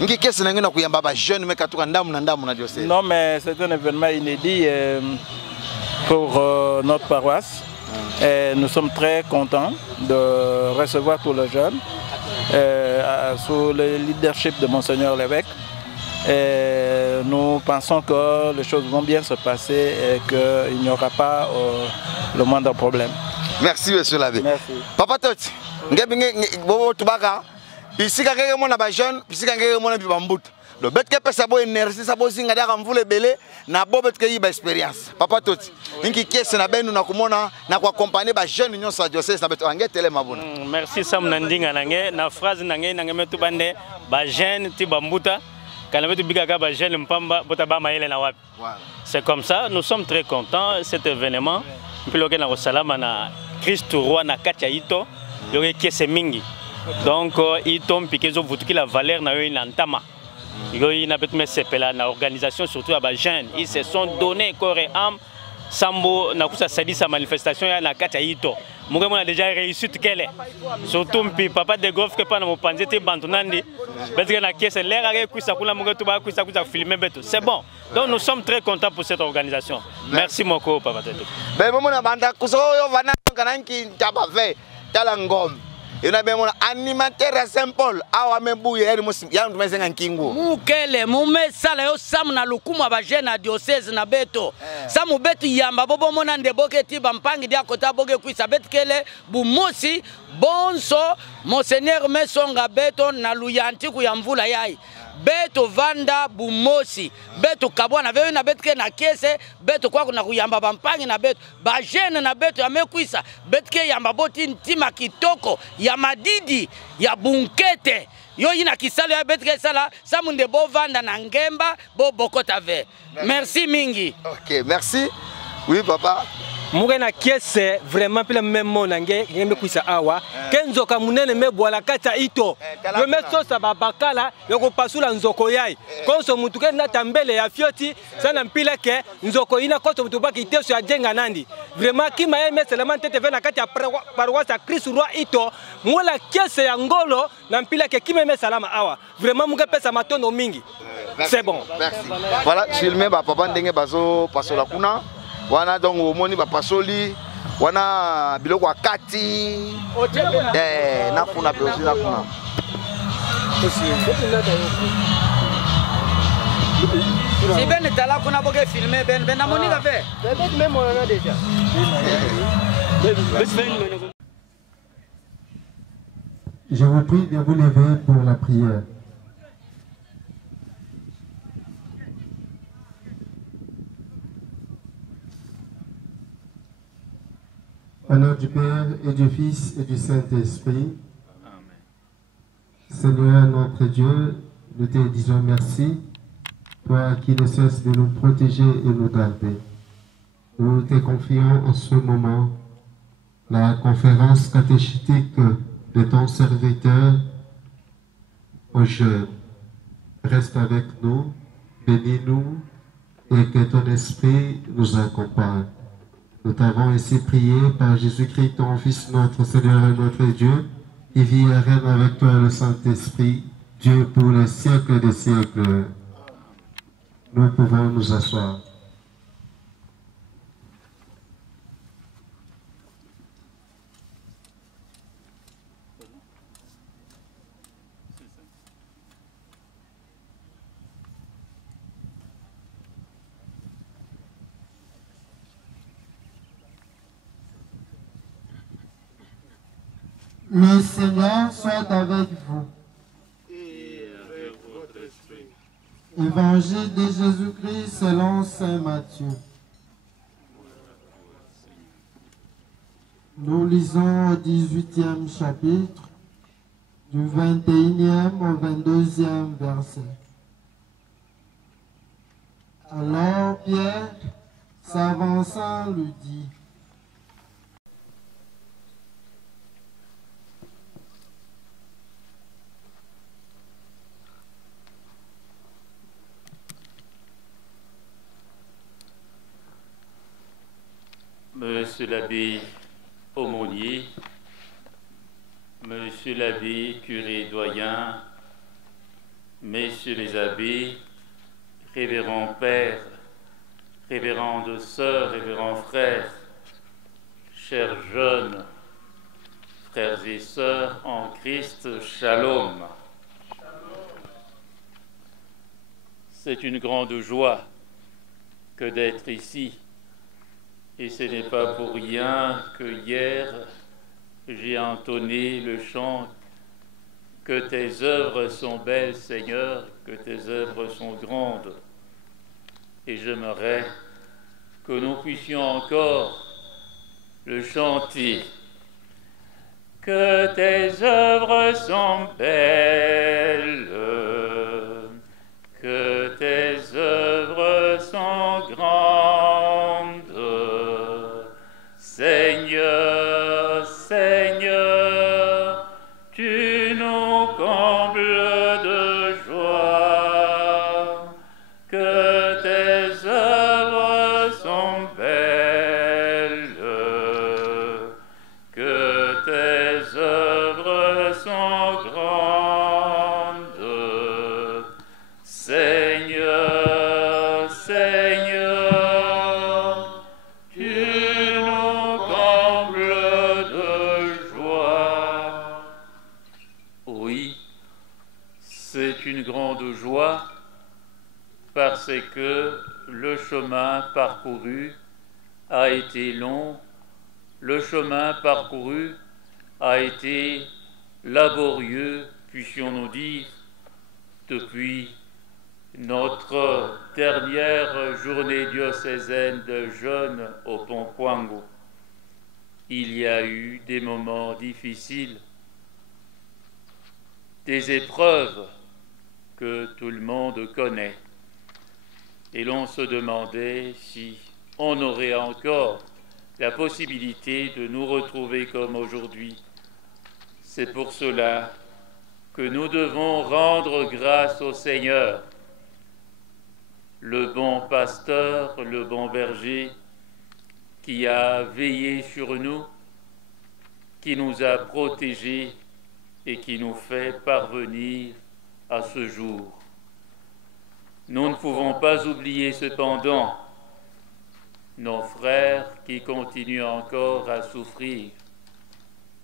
ngi kesi na ngina kuyamba ba jeune me katuka ndamu na diocèse non mais c'est un événement inédit pour notre paroisse. Et nous sommes très contents de recevoir tous les jeunes sous le leadership de Monseigneur l'évêque. Et nous pensons que les choses vont bien se passer et qu'il n'y aura pas le moindre problème. Merci, monsieur l'abbé. Merci. Papa Toti, ici, quand on a des jeunes, ici, quand on a des bambous. Le bet que pesa bo énergie ça bo zinga daka mvule belé na bo bet que yiba expérience papa Toti inki kesi na benu na kumona na kwa accompagner ba jeune nyonso sa diocèse na bet angetele mabuna merci Sam Nandinga nange na phrase nange metu bande ba jeune ti bambuta kana betu bigaka ba jeune mpamba bota ba maele na wapi c'est comme ça nous sommes très contents cet événement piloke na salama na Christ roi na katia ito yoke kese mingi donc ito mpikezo vutuki la valeur na yo inantama. Il y a une organisation, surtout à Bajen. Ils se sont donnés corps et âme. Sambo n'a pas sadi sa manifestation il y a na Kataito. Moi on a déjà réussi tout qu'elle est. Surtout mpi papa de golf que pas na mopanzete bantunandi. Parce que na caisse l'air avec kuisa kula munga tuba kuisa filmer beto. C'est bon. Donc nous sommes très contents pour cette organisation. Merci moko papa Tete. Ben moi na banda kuso yo vana kananki tabave talangom. Il y a un animateur à Saint-Paul. Awa membuye eri ya mtumezenga nkingu. Mukele mume sala yo samu na lukuma ba jeune na diocèse na beto. Samu beto yamba bobo mona ndeboke tiba mpangi dia kota boge kuisa betkele bumosi bonso Monseigneur mesonga beto na luyanti ku ya mvula yai. Beto vanda bumosi beto kabwana veyo na betke na kese beto kwa kuna kuyamba bampangi na beto ba jeune na beto ya mekuisa betke yamba boti ntima kitoko ya madidi ya bunkete yo ina kisalo ya betke sala samunde bo vanda na ngemba bo bokota ve merci mingi. OK merci. Oui papa mugena kiese vraiment pile même monange ngembe kuisa awa kenzo kamunene mebwala kata ito yo mesosa babakala yoko pasula nzoko yai konso mutuke na tambele ya fioti sana mpila ke nzoko ina koto mutubaki teso ya jenga nandi vraiment kima yeme seulement tete vena kati ya paroisse Christ roi ito mola kiese ya ngolo na mpila ke kima yeme salama awa vraiment muge pesa matondo mingi c'est bon merci voilà filmer ba papa ndenge bazo pasola kuna wana donc omoni ba pasoli wana biloko akati na kuna pe aussi na kuna si ben tala kuna boke filmer ben na monika fait même on en a déjà Je vous prie de vous lever pour la prière. Au nom du Père et du Fils et du Saint-Esprit, Seigneur notre Dieu, nous te disons merci, toi qui ne cesses de nous protéger et nous garder. nous te confions en ce moment la conférence catéchétique de ton serviteur aux jeunes. Reste avec nous, bénis-nous et que ton esprit nous accompagne. Nous t'avons ainsi prié par Jésus-Christ, ton Fils, notre Seigneur et notre Dieu, qui vit et règne avec toi le Saint-Esprit, Dieu pour les siècles des siècles. Nous pouvons nous asseoir. Le Seigneur soit avec vous. Et avec votre esprit. Évangile de Jésus-Christ selon saint Matthieu. Nous lisons au 18e chapitre, du 21e au 22e verset. Alors Pierre, s'avançant, lui dit: Monsieur l'abbé aumônier, Monsieur l'abbé curé doyen, Messieurs les abbés, révérends pères, révérendes sœurs, révérends frères, chers jeunes, frères et sœurs en Christ, shalom. C'est une grande joie que d'être ici. Et ce n'est pas pour rien que hier, j'ai entonné le chant « Que tes œuvres sont belles, Seigneur, que tes œuvres sont grandes ». Et j'aimerais que nous puissions encore le chanter. Que tes œuvres sont belles, que tes œuvres sont grandes. Seigneur, Seigneur, tu nous combles de joie, que tes œuvres sont belles, que tes œuvres sont grandes. Seigneur, Seigneur, tu nous combles de joie. Oui, c'est une grande joie parce que le chemin parcouru a été long, le chemin parcouru a été laborieux, puissions-nous dire, depuis notre dernière journée diocésaine de jeûne au Pont Kwango. Il y a eu des moments difficiles, des épreuves que tout le monde connaît. Et l'on se demandait si on aurait encore la possibilité de nous retrouver comme aujourd'hui. C'est pour cela que nous devons rendre grâce au Seigneur, le bon pasteur, le bon berger, qui a veillé sur nous, qui nous a protégés et qui nous fait parvenir à ce jour. Nous ne pouvons pas oublier cependant nos frères qui continuent encore à souffrir.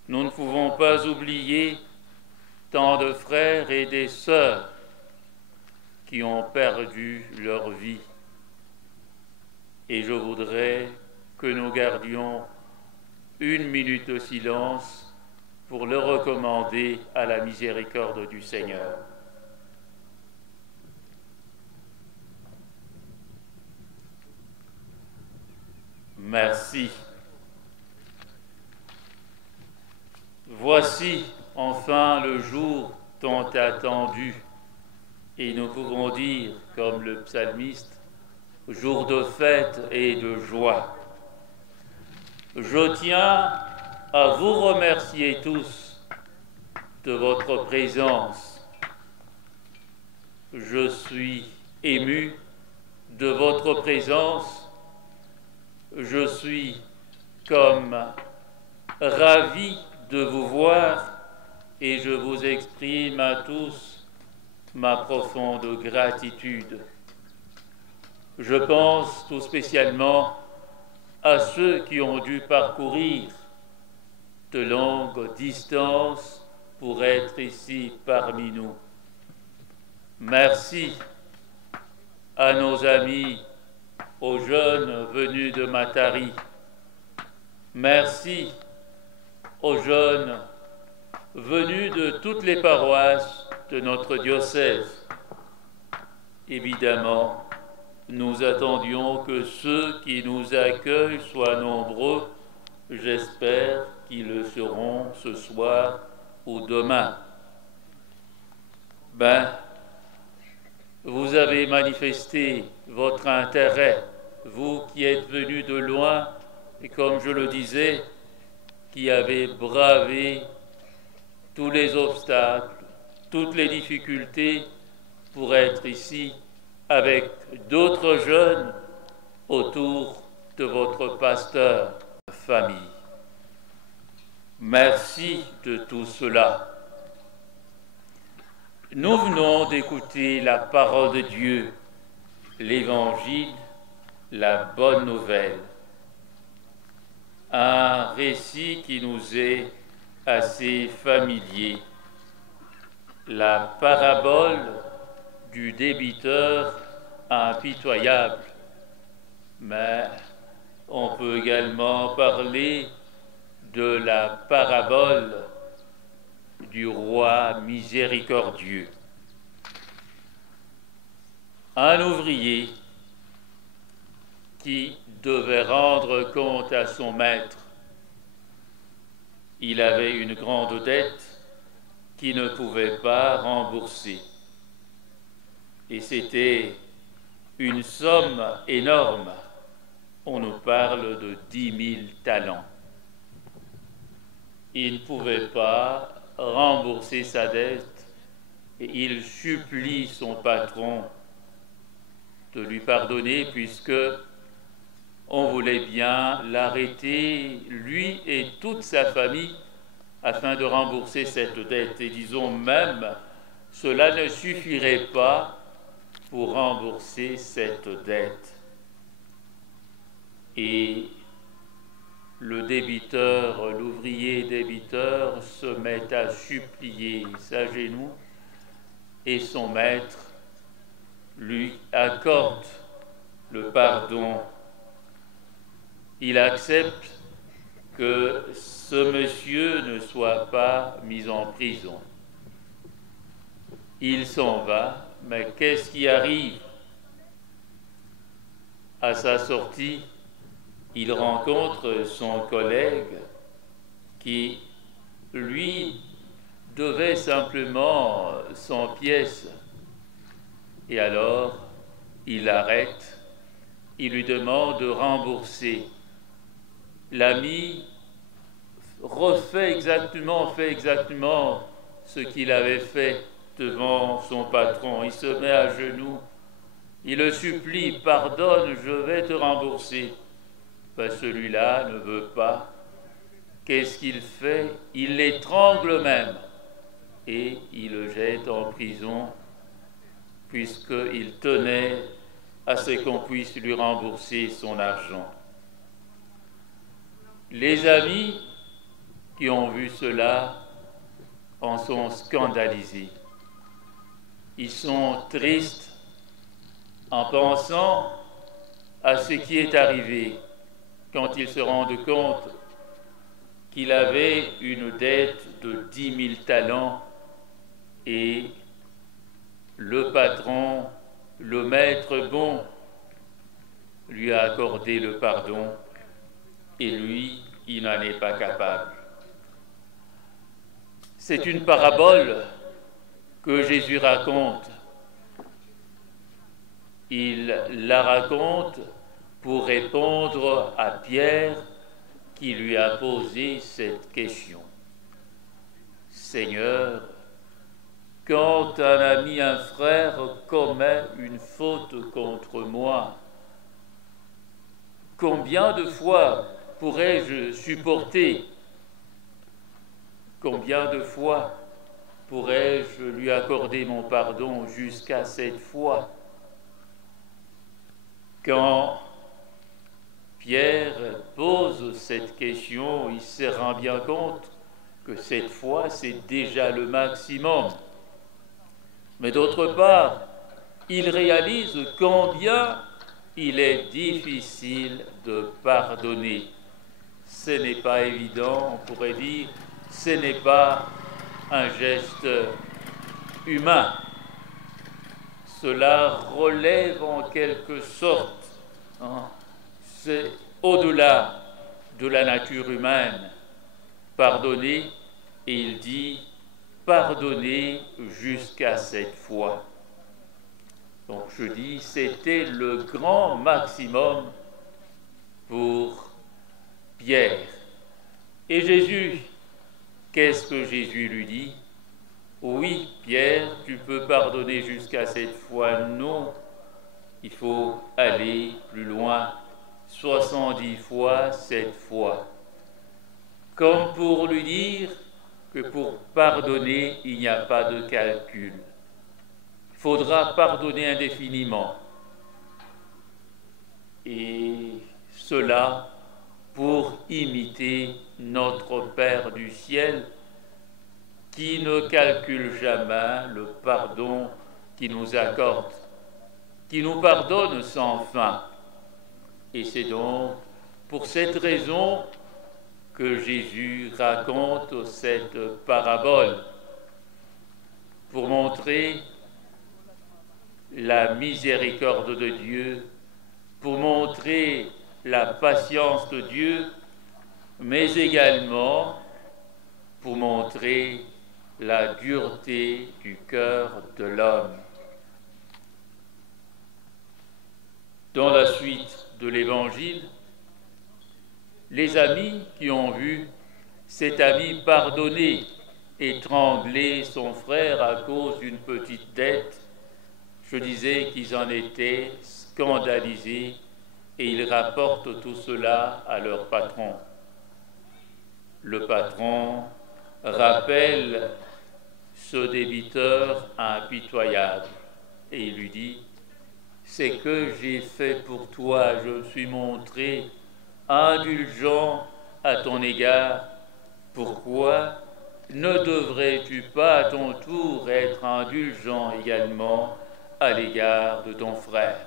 Nous ne pouvons pas oublier tant de frères et des sœurs qui ont perdu leur vie. Et je voudrais que nous gardions une minute de silence pour le recommander à la miséricorde du Seigneur. Merci. Voici enfin le jour tant attendu, et nous pouvons dire, comme le psalmiste, jour de fête et de joie. Je tiens à vous remercier tous de votre présence. Je suis ému de votre présence. Je suis comme ravi de vous voir et je vous exprime à tous ma profonde gratitude. Je pense tout spécialement à ceux qui ont dû parcourir de longues distances pour être ici parmi nous. Merci à nos amis, aux jeunes venus de Matari. Merci aux jeunes venus de toutes les paroisses de notre diocèse. Évidemment, nous attendions que ceux qui nous accueillent soient nombreux. J'espère qu'ils le seront ce soir ou demain. Vous avez manifesté votre intérêt, vous qui êtes venus de loin, et comme je le disais, qui avez bravé tous les obstacles, toutes les difficultés pour être ici avec d'autres jeunes autour de votre pasteur famille. Merci de tout cela. Nous venons d'écouter la parole de Dieu, l'Évangile, la bonne nouvelle. Un récit qui nous est assez familier. La parabole du débiteur impitoyable. Mais on peut également parler de la parabole du roi miséricordieux. Un ouvrier qui devait rendre compte à son maître. Il avait une grande dette qu'il ne pouvait pas rembourser. Et c'était une somme énorme. On nous parle de 10 000 talents. Il ne pouvait pas rembourser sa dette et il supplie son patron de lui pardonner puisque on voulait bien l'arrêter, lui et toute sa famille, afin de rembourser cette dette. Et disons même, cela ne suffirait pas pour rembourser cette dette. Et le débiteur, l'ouvrier débiteur se met à supplier, s'agenouille, et son maître lui accorde le pardon. Il accepte que ce monsieur ne soit pas mis en prison. Il s'en va, mais qu'est-ce qui arrive? À sa sortie, il rencontre son collègue qui, lui, devait simplement 100 pièces. Et alors, il l'arrête, il lui demande de rembourser. L'ami fait exactement ce qu'il avait fait devant son patron. Il se met à genoux, il le supplie, pardonne, je vais te rembourser. Celui-là ne veut pas. Qu'est-ce qu'il fait? Il l'étrangle même et il le jette en prison puisqu'il tenait à ce qu'on puisse lui rembourser son argent. Les amis qui ont vu cela en sont scandalisés. Ils sont tristes en pensant à ce qui est arrivé quand ils se rendent compte qu'il avait une dette de 10 000 talents et le patron, le maître bon, lui a accordé le pardon et lui, il n'en est pas capable. C'est une parabole que Jésus raconte. Il la raconte pour répondre à Pierre qui lui a posé cette question. Seigneur, quand un ami, un frère commet une faute contre moi, combien de fois pourrais-je supporter? Combien de fois pourrais-je lui accorder mon pardon jusqu'à cette fois? Quand Pierre pose cette question, il se rend bien compte que cette fois, c'est déjà le maximum. Mais d'autre part, il réalise combien il est difficile de pardonner. Ce n'est pas évident, on pourrait dire, ce n'est pas un geste humain. Cela relève en quelque sorte, c'est au-delà de la nature humaine. Pardonner, et il dit, pardonner jusqu'à cette fois. Donc je dis, c'était le grand maximum pour Pierre. Et Jésus, qu'est-ce que Jésus lui dit? Oui, Pierre, tu peux pardonner jusqu'à cette fois. Non, il faut aller plus loin, 70 fois, 7 fois. Comme pour lui dire que pour pardonner, il n'y a pas de calcul. Il faudra pardonner indéfiniment. Et cela pour imiter notre Père du ciel qui ne calcule jamais le pardon qu'il nous accorde, qui nous pardonne sans fin. Et c'est donc pour cette raison que Jésus raconte cette parabole, pour montrer la miséricorde de Dieu, pour montrer la patience de Dieu, mais également pour montrer la dureté du cœur de l'homme. Dans la suite de l'Évangile, les amis qui ont vu cet ami pardonner, étrangler son frère à cause d'une petite dette, je disais qu'ils en étaient scandalisés et ils rapportent tout cela à leur patron. Le patron rappelle ce débiteur impitoyable et il lui dit: c'est que j'ai fait pour toi, je me suis montré indulgent à ton égard. Pourquoi ne devrais-tu pas à ton tour être indulgent également à l'égard de ton frère?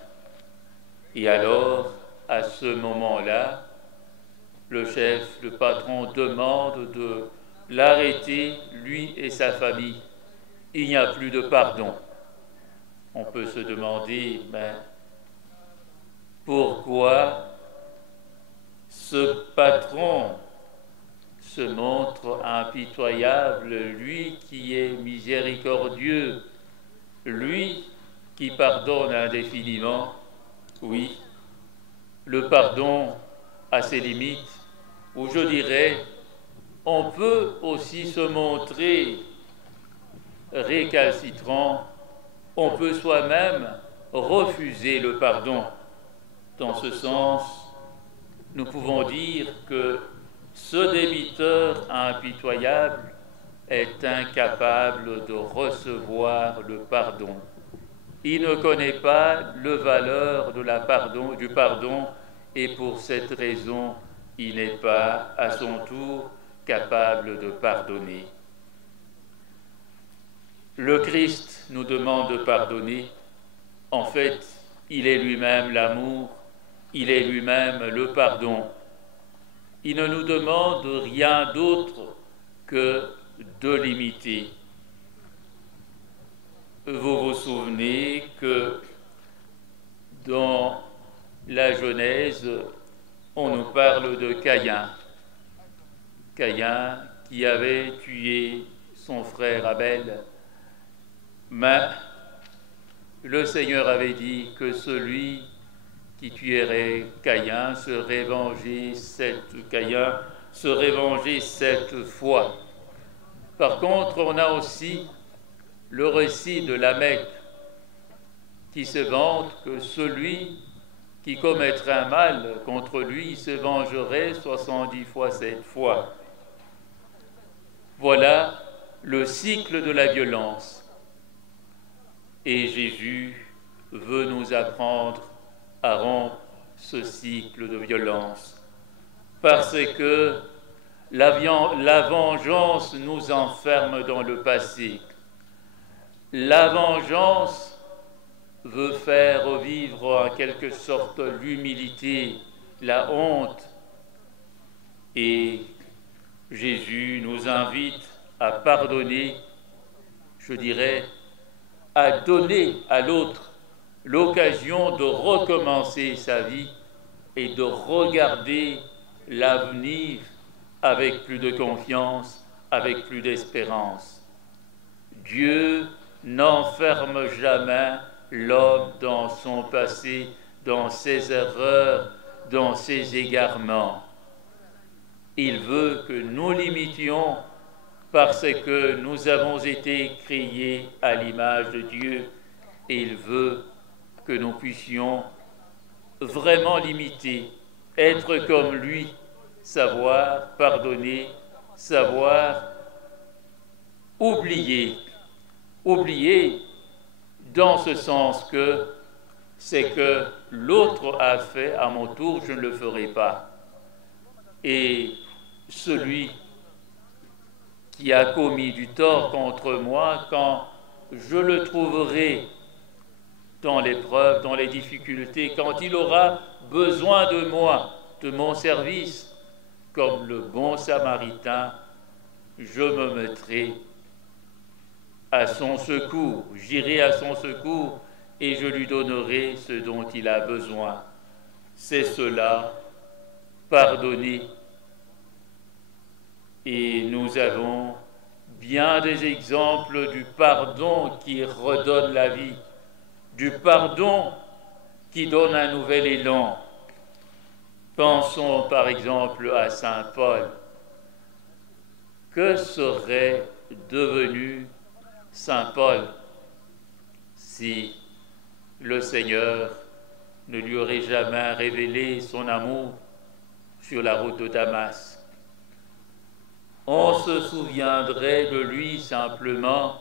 Et alors, à ce moment-là, le chef, le patron demande de l'arrêter, lui et sa famille. Il n'y a plus de pardon. On peut se demander, mais pourquoi ce patron se montre impitoyable, lui qui est miséricordieux, lui qui pardonne indéfiniment? Oui, le pardon a ses limites, ou je dirais, on peut aussi se montrer récalcitrant, on peut soi-même refuser le pardon. Dans ce sens, nous pouvons dire que ce débiteur impitoyable est incapable de recevoir le pardon. Il ne connaît pas la valeur du pardon et pour cette raison, il n'est pas à son tour capable de pardonner. Le Christ nous demande de pardonner. En fait, il est lui-même l'amour, il est lui-même le pardon. Il ne nous demande rien d'autre que de l'imiter. Vous vous souvenez que dans la Genèse, on nous parle de Caïn. Caïn qui avait tué son frère Abel. Mais le Seigneur avait dit que celui qui tuerait Caïn serait vengé 7 fois. Par contre, on a aussi le récit de Lamech qui se vante que celui qui commettrait un mal contre lui se vengerait 70 fois 7 fois. Voilà le cycle de la violence. Et Jésus veut nous apprendre à rompre ce cycle de violence, parce que la vengeance nous enferme dans le passé. La vengeance veut faire revivre en quelque sorte l'humilité, la honte. Et Jésus nous invite à pardonner, je dirais, à donner à l'autre l'occasion de recommencer sa vie et de regarder l'avenir avec plus de confiance, avec plus d'espérance. Dieu n'enferme jamais l'homme dans son passé, dans ses erreurs, dans ses égarements. Il veut que nous l'imitions parce que nous avons été créés à l'image de Dieu et il veut que nous puissions vraiment l'imiter, être comme lui, savoir pardonner, savoir oublier. Oublier dans ce sens que c'est que l'autre a fait, à mon tour, je ne le ferai pas. Et celui qui a commis du tort contre moi, quand je le trouverai dans l'épreuve, dans les difficultés, quand il aura besoin de moi, de mon service, comme le bon Samaritain, je me mettrai à son secours, j'irai à son secours et je lui donnerai ce dont il a besoin. C'est cela, pardonner. Et nous avons bien des exemples du pardon qui redonne la vie, du pardon qui donne un nouvel élan. Pensons par exemple à Saint Paul. Que serait devenu Saint Paul si le Seigneur ne lui aurait jamais révélé son amour sur la route de Damas? On se souviendrait de lui simplement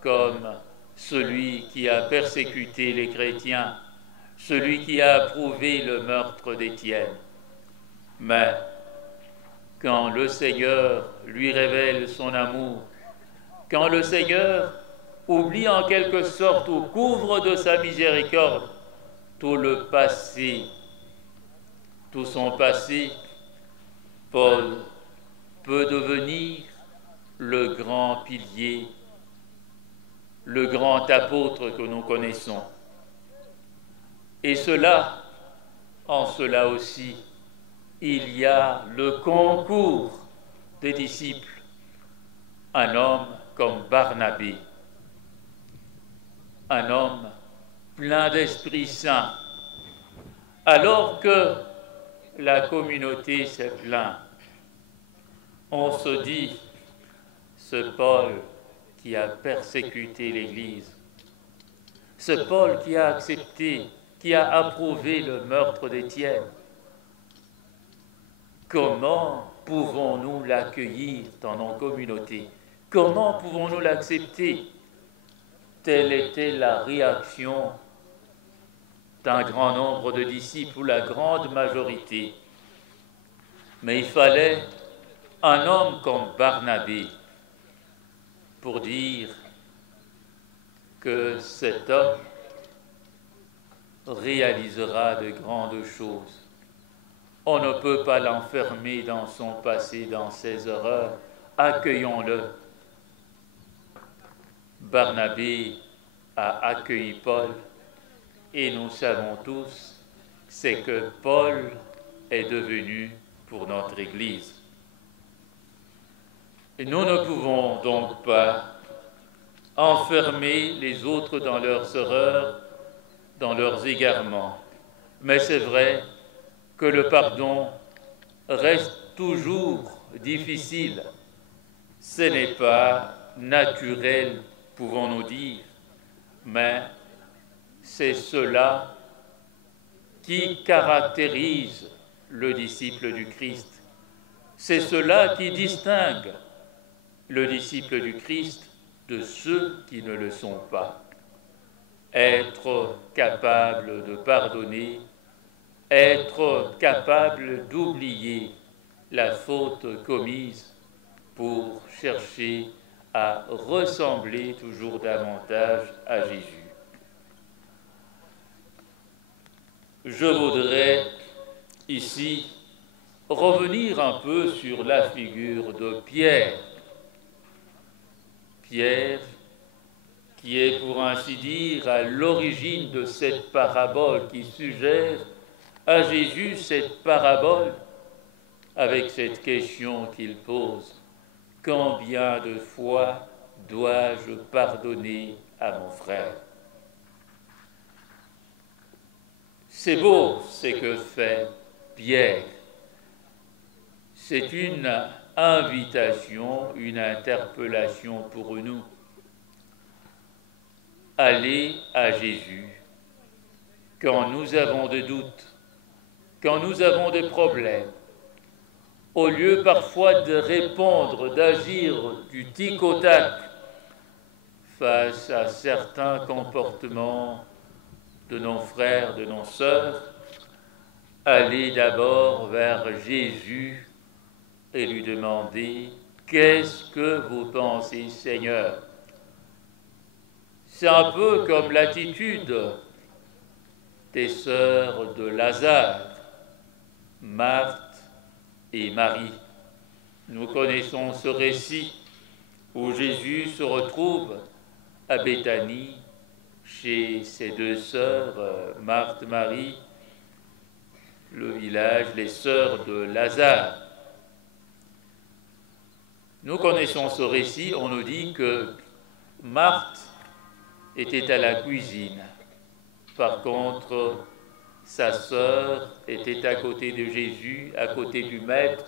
comme celui qui a persécuté les chrétiens, celui qui a approuvé le meurtre d'Étienne. Mais quand le Seigneur lui révèle son amour, quand le Seigneur oublie en quelque sorte ou couvre de sa miséricorde tout le passé, tout son passé, Paul peut devenir le grand pilier, le grand apôtre que nous connaissons. Et cela, en cela aussi, il y a le concours des disciples, un homme comme Barnabé, un homme plein d'Esprit Saint, alors que la communauté s'est plainte. On se dit, ce Paul qui a persécuté l'Église, ce Paul qui a accepté, qui a approuvé le meurtre d'Étienne, comment pouvons-nous l'accueillir dans nos communautés? Comment pouvons-nous l'accepter? Telle était la réaction d'un grand nombre de disciples, ou la grande majorité. Mais il fallait un homme comme Barnabé pour dire que cet homme réalisera de grandes choses. On ne peut pas l'enfermer dans son passé, dans ses horreurs. Accueillons-le. Barnabé a accueilli Paul et nous savons tous, c'est que Paul est devenu pour notre Église. Et nous ne pouvons donc pas enfermer les autres dans leurs erreurs, dans leurs égarements. Mais c'est vrai que le pardon reste toujours difficile. Ce n'est pas naturel, pouvons-nous dire, mais c'est cela qui caractérise le disciple du Christ. C'est cela qui distingue le disciple du Christ de ceux qui ne le sont pas. Être capable de pardonner, être capable d'oublier la faute commise pour chercher à ressembler toujours davantage à Jésus. Je voudrais ici revenir un peu sur la figure de Pierre. Pierre, qui est pour ainsi dire à l'origine de cette parabole, qui suggère à Jésus cette parabole avec cette question qu'il pose: combien de fois dois-je pardonner à mon frère? C'est beau ce que fait Pierre. C'est une invitation, une interpellation pour nous. Aller à Jésus quand nous avons des doutes, quand nous avons des problèmes, au lieu parfois de répondre, d'agir du tic au tac face à certains comportements de nos frères, de nos sœurs, aller d'abord vers Jésus et lui demander: qu'est-ce que vous pensez, Seigneur? C'est un peu comme l'attitude des sœurs de Lazare, Marthe et Marie. Nous connaissons ce récit où Jésus se retrouve à Béthanie chez ses deux sœurs, Marthe, Marie, le village, les sœurs de Lazare. Nous connaissons ce récit, on nous dit que Marthe était à la cuisine. Par contre, sa sœur était à côté de Jésus, à côté du Maître,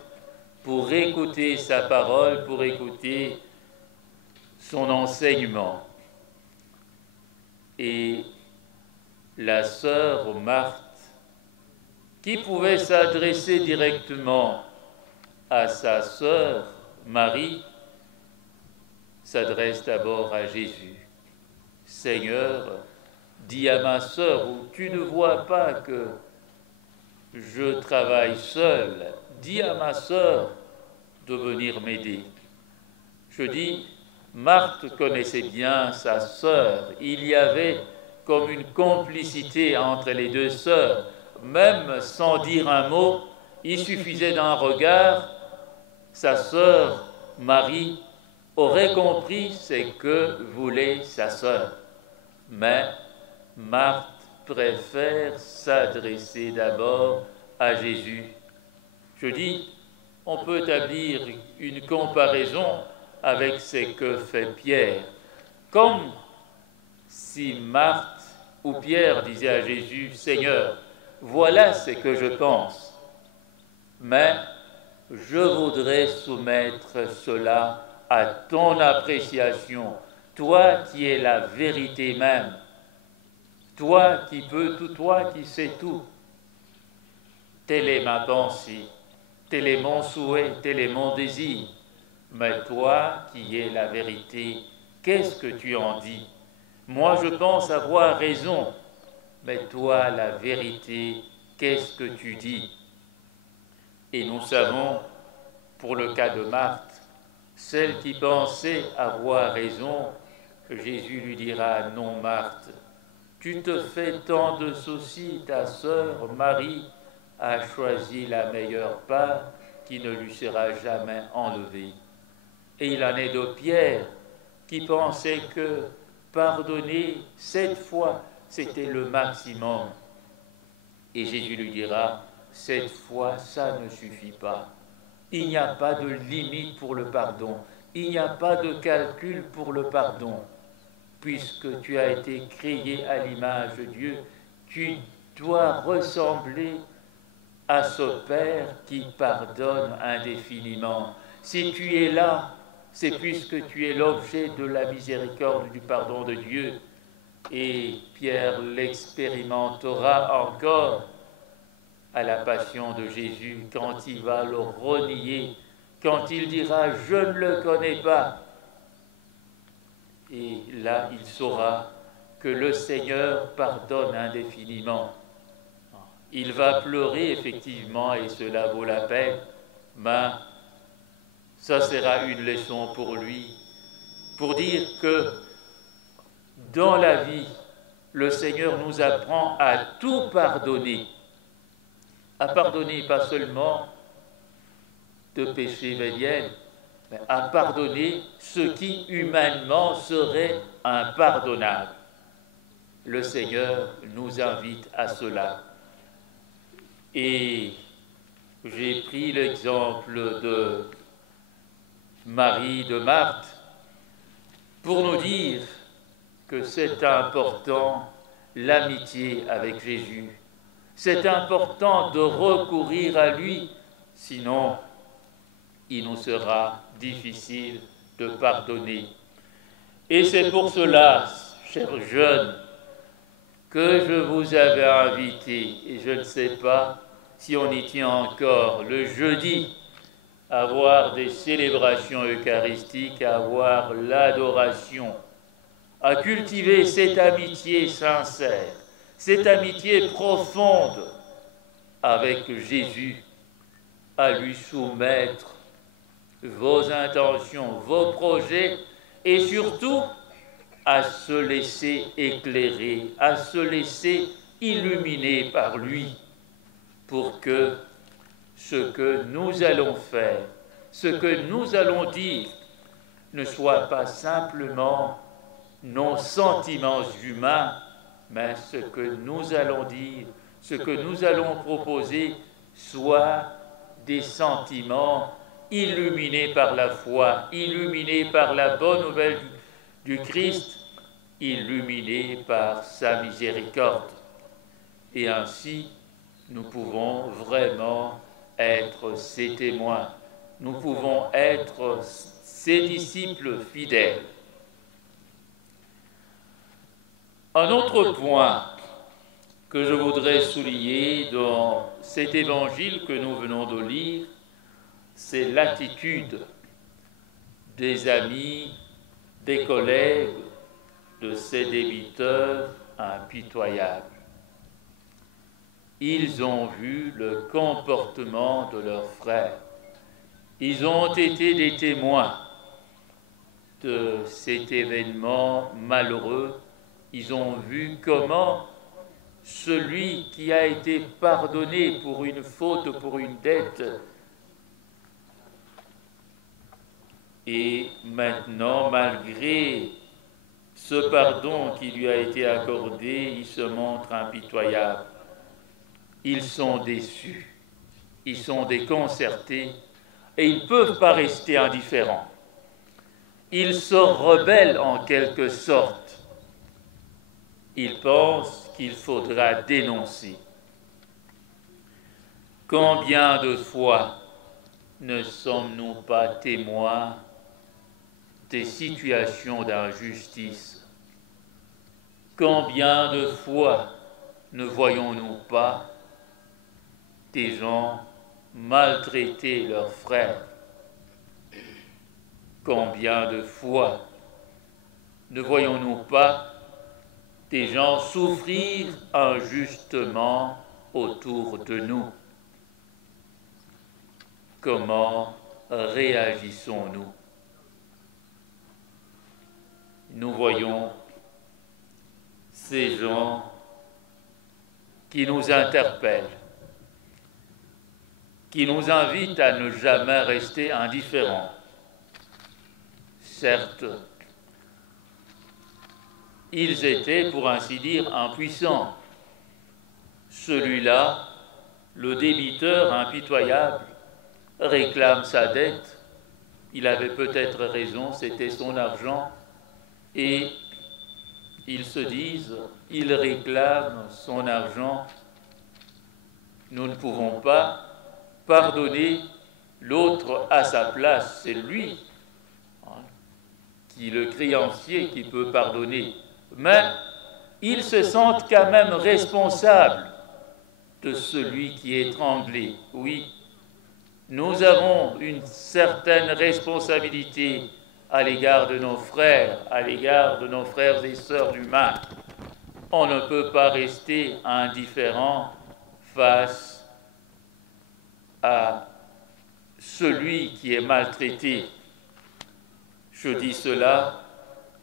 pour écouter sa parole, pour écouter son enseignement. Et la sœur Marthe, qui pouvait s'adresser directement à sa sœur Marie, s'adresse d'abord à Jésus. Seigneur, dis à ma sœur, où tu ne vois pas que je travaille seul, dis à ma sœur de venir m'aider. Je dis, Marthe connaissait bien sa sœur. Il y avait comme une complicité entre les deux sœurs. Même sans dire un mot, il suffisait d'un regard, sa sœur Marie aurait compris ce que voulait sa sœur. Mais Marthe préfère s'adresser d'abord à Jésus. Je dis, on peut établir une comparaison avec ce que fait Pierre. Comme si Marthe ou Pierre disait à Jésus: Seigneur, voilà ce que je pense, mais je voudrais soumettre cela à ton appréciation, toi qui es la vérité même, toi qui peux tout, toi qui sais tout. Telle est ma pensée, tel est mon souhait, tel est mon désir. Mais toi qui es la vérité, qu'est-ce que tu en dis? Moi je pense avoir raison, mais toi la vérité, qu'est-ce que tu dis? Et nous savons, pour le cas de Marthe, celle qui pensait avoir raison, Jésus lui dira: non Marthe, tu te fais tant de soucis, ta sœur Marie a choisi la meilleure part qui ne lui sera jamais enlevée. Et il en est de Pierre, qui pensait que pardonner 7 fois, c'était le maximum. Et Jésus lui dira: 7 fois, ça ne suffit pas. Il n'y a pas de limite pour le pardon. Il n'y a pas de calcul pour le pardon. Puisque tu as été créé à l'image de Dieu, tu doit ressembler à ce Père qui pardonne indéfiniment. Si tu es là, c'est puisque tu es l'objet de la miséricorde, du pardon de Dieu. Et Pierre l'expérimentera encore à la passion de Jésus, quand il va le renier, quand il dira « je ne le connais pas ». Et là, il saura que le Seigneur pardonne indéfiniment. Il va pleurer effectivement, et cela vaut la peine, mais ça sera une leçon pour lui, pour dire que dans la vie, le Seigneur nous apprend à tout pardonner, à pardonner pas seulement de péchés véniels, mais à pardonner ce qui humainement serait impardonnable. Le Seigneur nous invite à cela. Et j'ai pris l'exemple de Marie de Marthe pour nous dire que c'est important l'amitié avec Jésus. C'est important de recourir à lui, sinon il nous sera difficile de pardonner. Et c'est pour cela, chers jeunes, que je vous avais invité, et je ne sais pas si on y tient encore, le jeudi, à avoir des célébrations eucharistiques, à avoir l'adoration, à cultiver cette amitié sincère, cette amitié profonde avec Jésus, à lui soumettre vos intentions, vos projets, et surtout à se laisser éclairer, à se laisser illuminer par lui, pour que ce que nous allons faire, ce que nous allons dire, ne soit pas simplement nos sentiments humains, mais ce que nous allons dire, ce que nous allons proposer, soit des sentiments illuminés par la foi, illuminés par la bonne nouvelle du Christ, illuminés par sa miséricorde. Et ainsi, nous pouvons vraiment être ses témoins, nous pouvons être ses disciples fidèles. Un autre point que je voudrais souligner dans cet évangile que nous venons de lire, c'est l'attitude des amis, des collègues, de ces débiteurs impitoyables. Ils ont vu le comportement de leurs frères. Ils ont été des témoins de cet événement malheureux. Ils ont vu comment celui qui a été pardonné pour une faute, pour une dette, et maintenant, malgré ce pardon qui lui a été accordé, il se montre impitoyable. Ils sont déçus, ils sont déconcertés, et ils ne peuvent pas rester indifférents. Ils se rebellent en quelque sorte. Ils pensent qu'il faudra dénoncer. Combien de fois ne sommes-nous pas témoins des situations d'injustice? Combien de fois ne voyons-nous pas des gens maltraiter leurs frères? Combien de fois ne voyons-nous pas des gens souffrir injustement autour de nous? Comment réagissons-nous? Nous voyons ces gens qui nous interpellent, qui nous invitent à ne jamais rester indifférents. Certes, ils étaient, pour ainsi dire, impuissants. Celui-là, le débiteur impitoyable, réclame sa dette. Il avait peut-être raison, c'était son argent. Et ils se disent, il réclame son argent Nous ne pouvons pas pardonner l'autre à sa place. C'est lui, qui le créancier, qui peut pardonner. Mais ils se sentent quand même responsables de celui qui est étranglé. Oui, nous avons une certaine responsabilité à l'égard de nos frères, à l'égard de nos frères et sœurs humains. On ne peut pas rester indifférent face à celui qui est maltraité. Je dis cela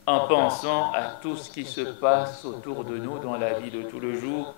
en pensant à tout ce qui se passe autour de nous dans la vie de tous les jours,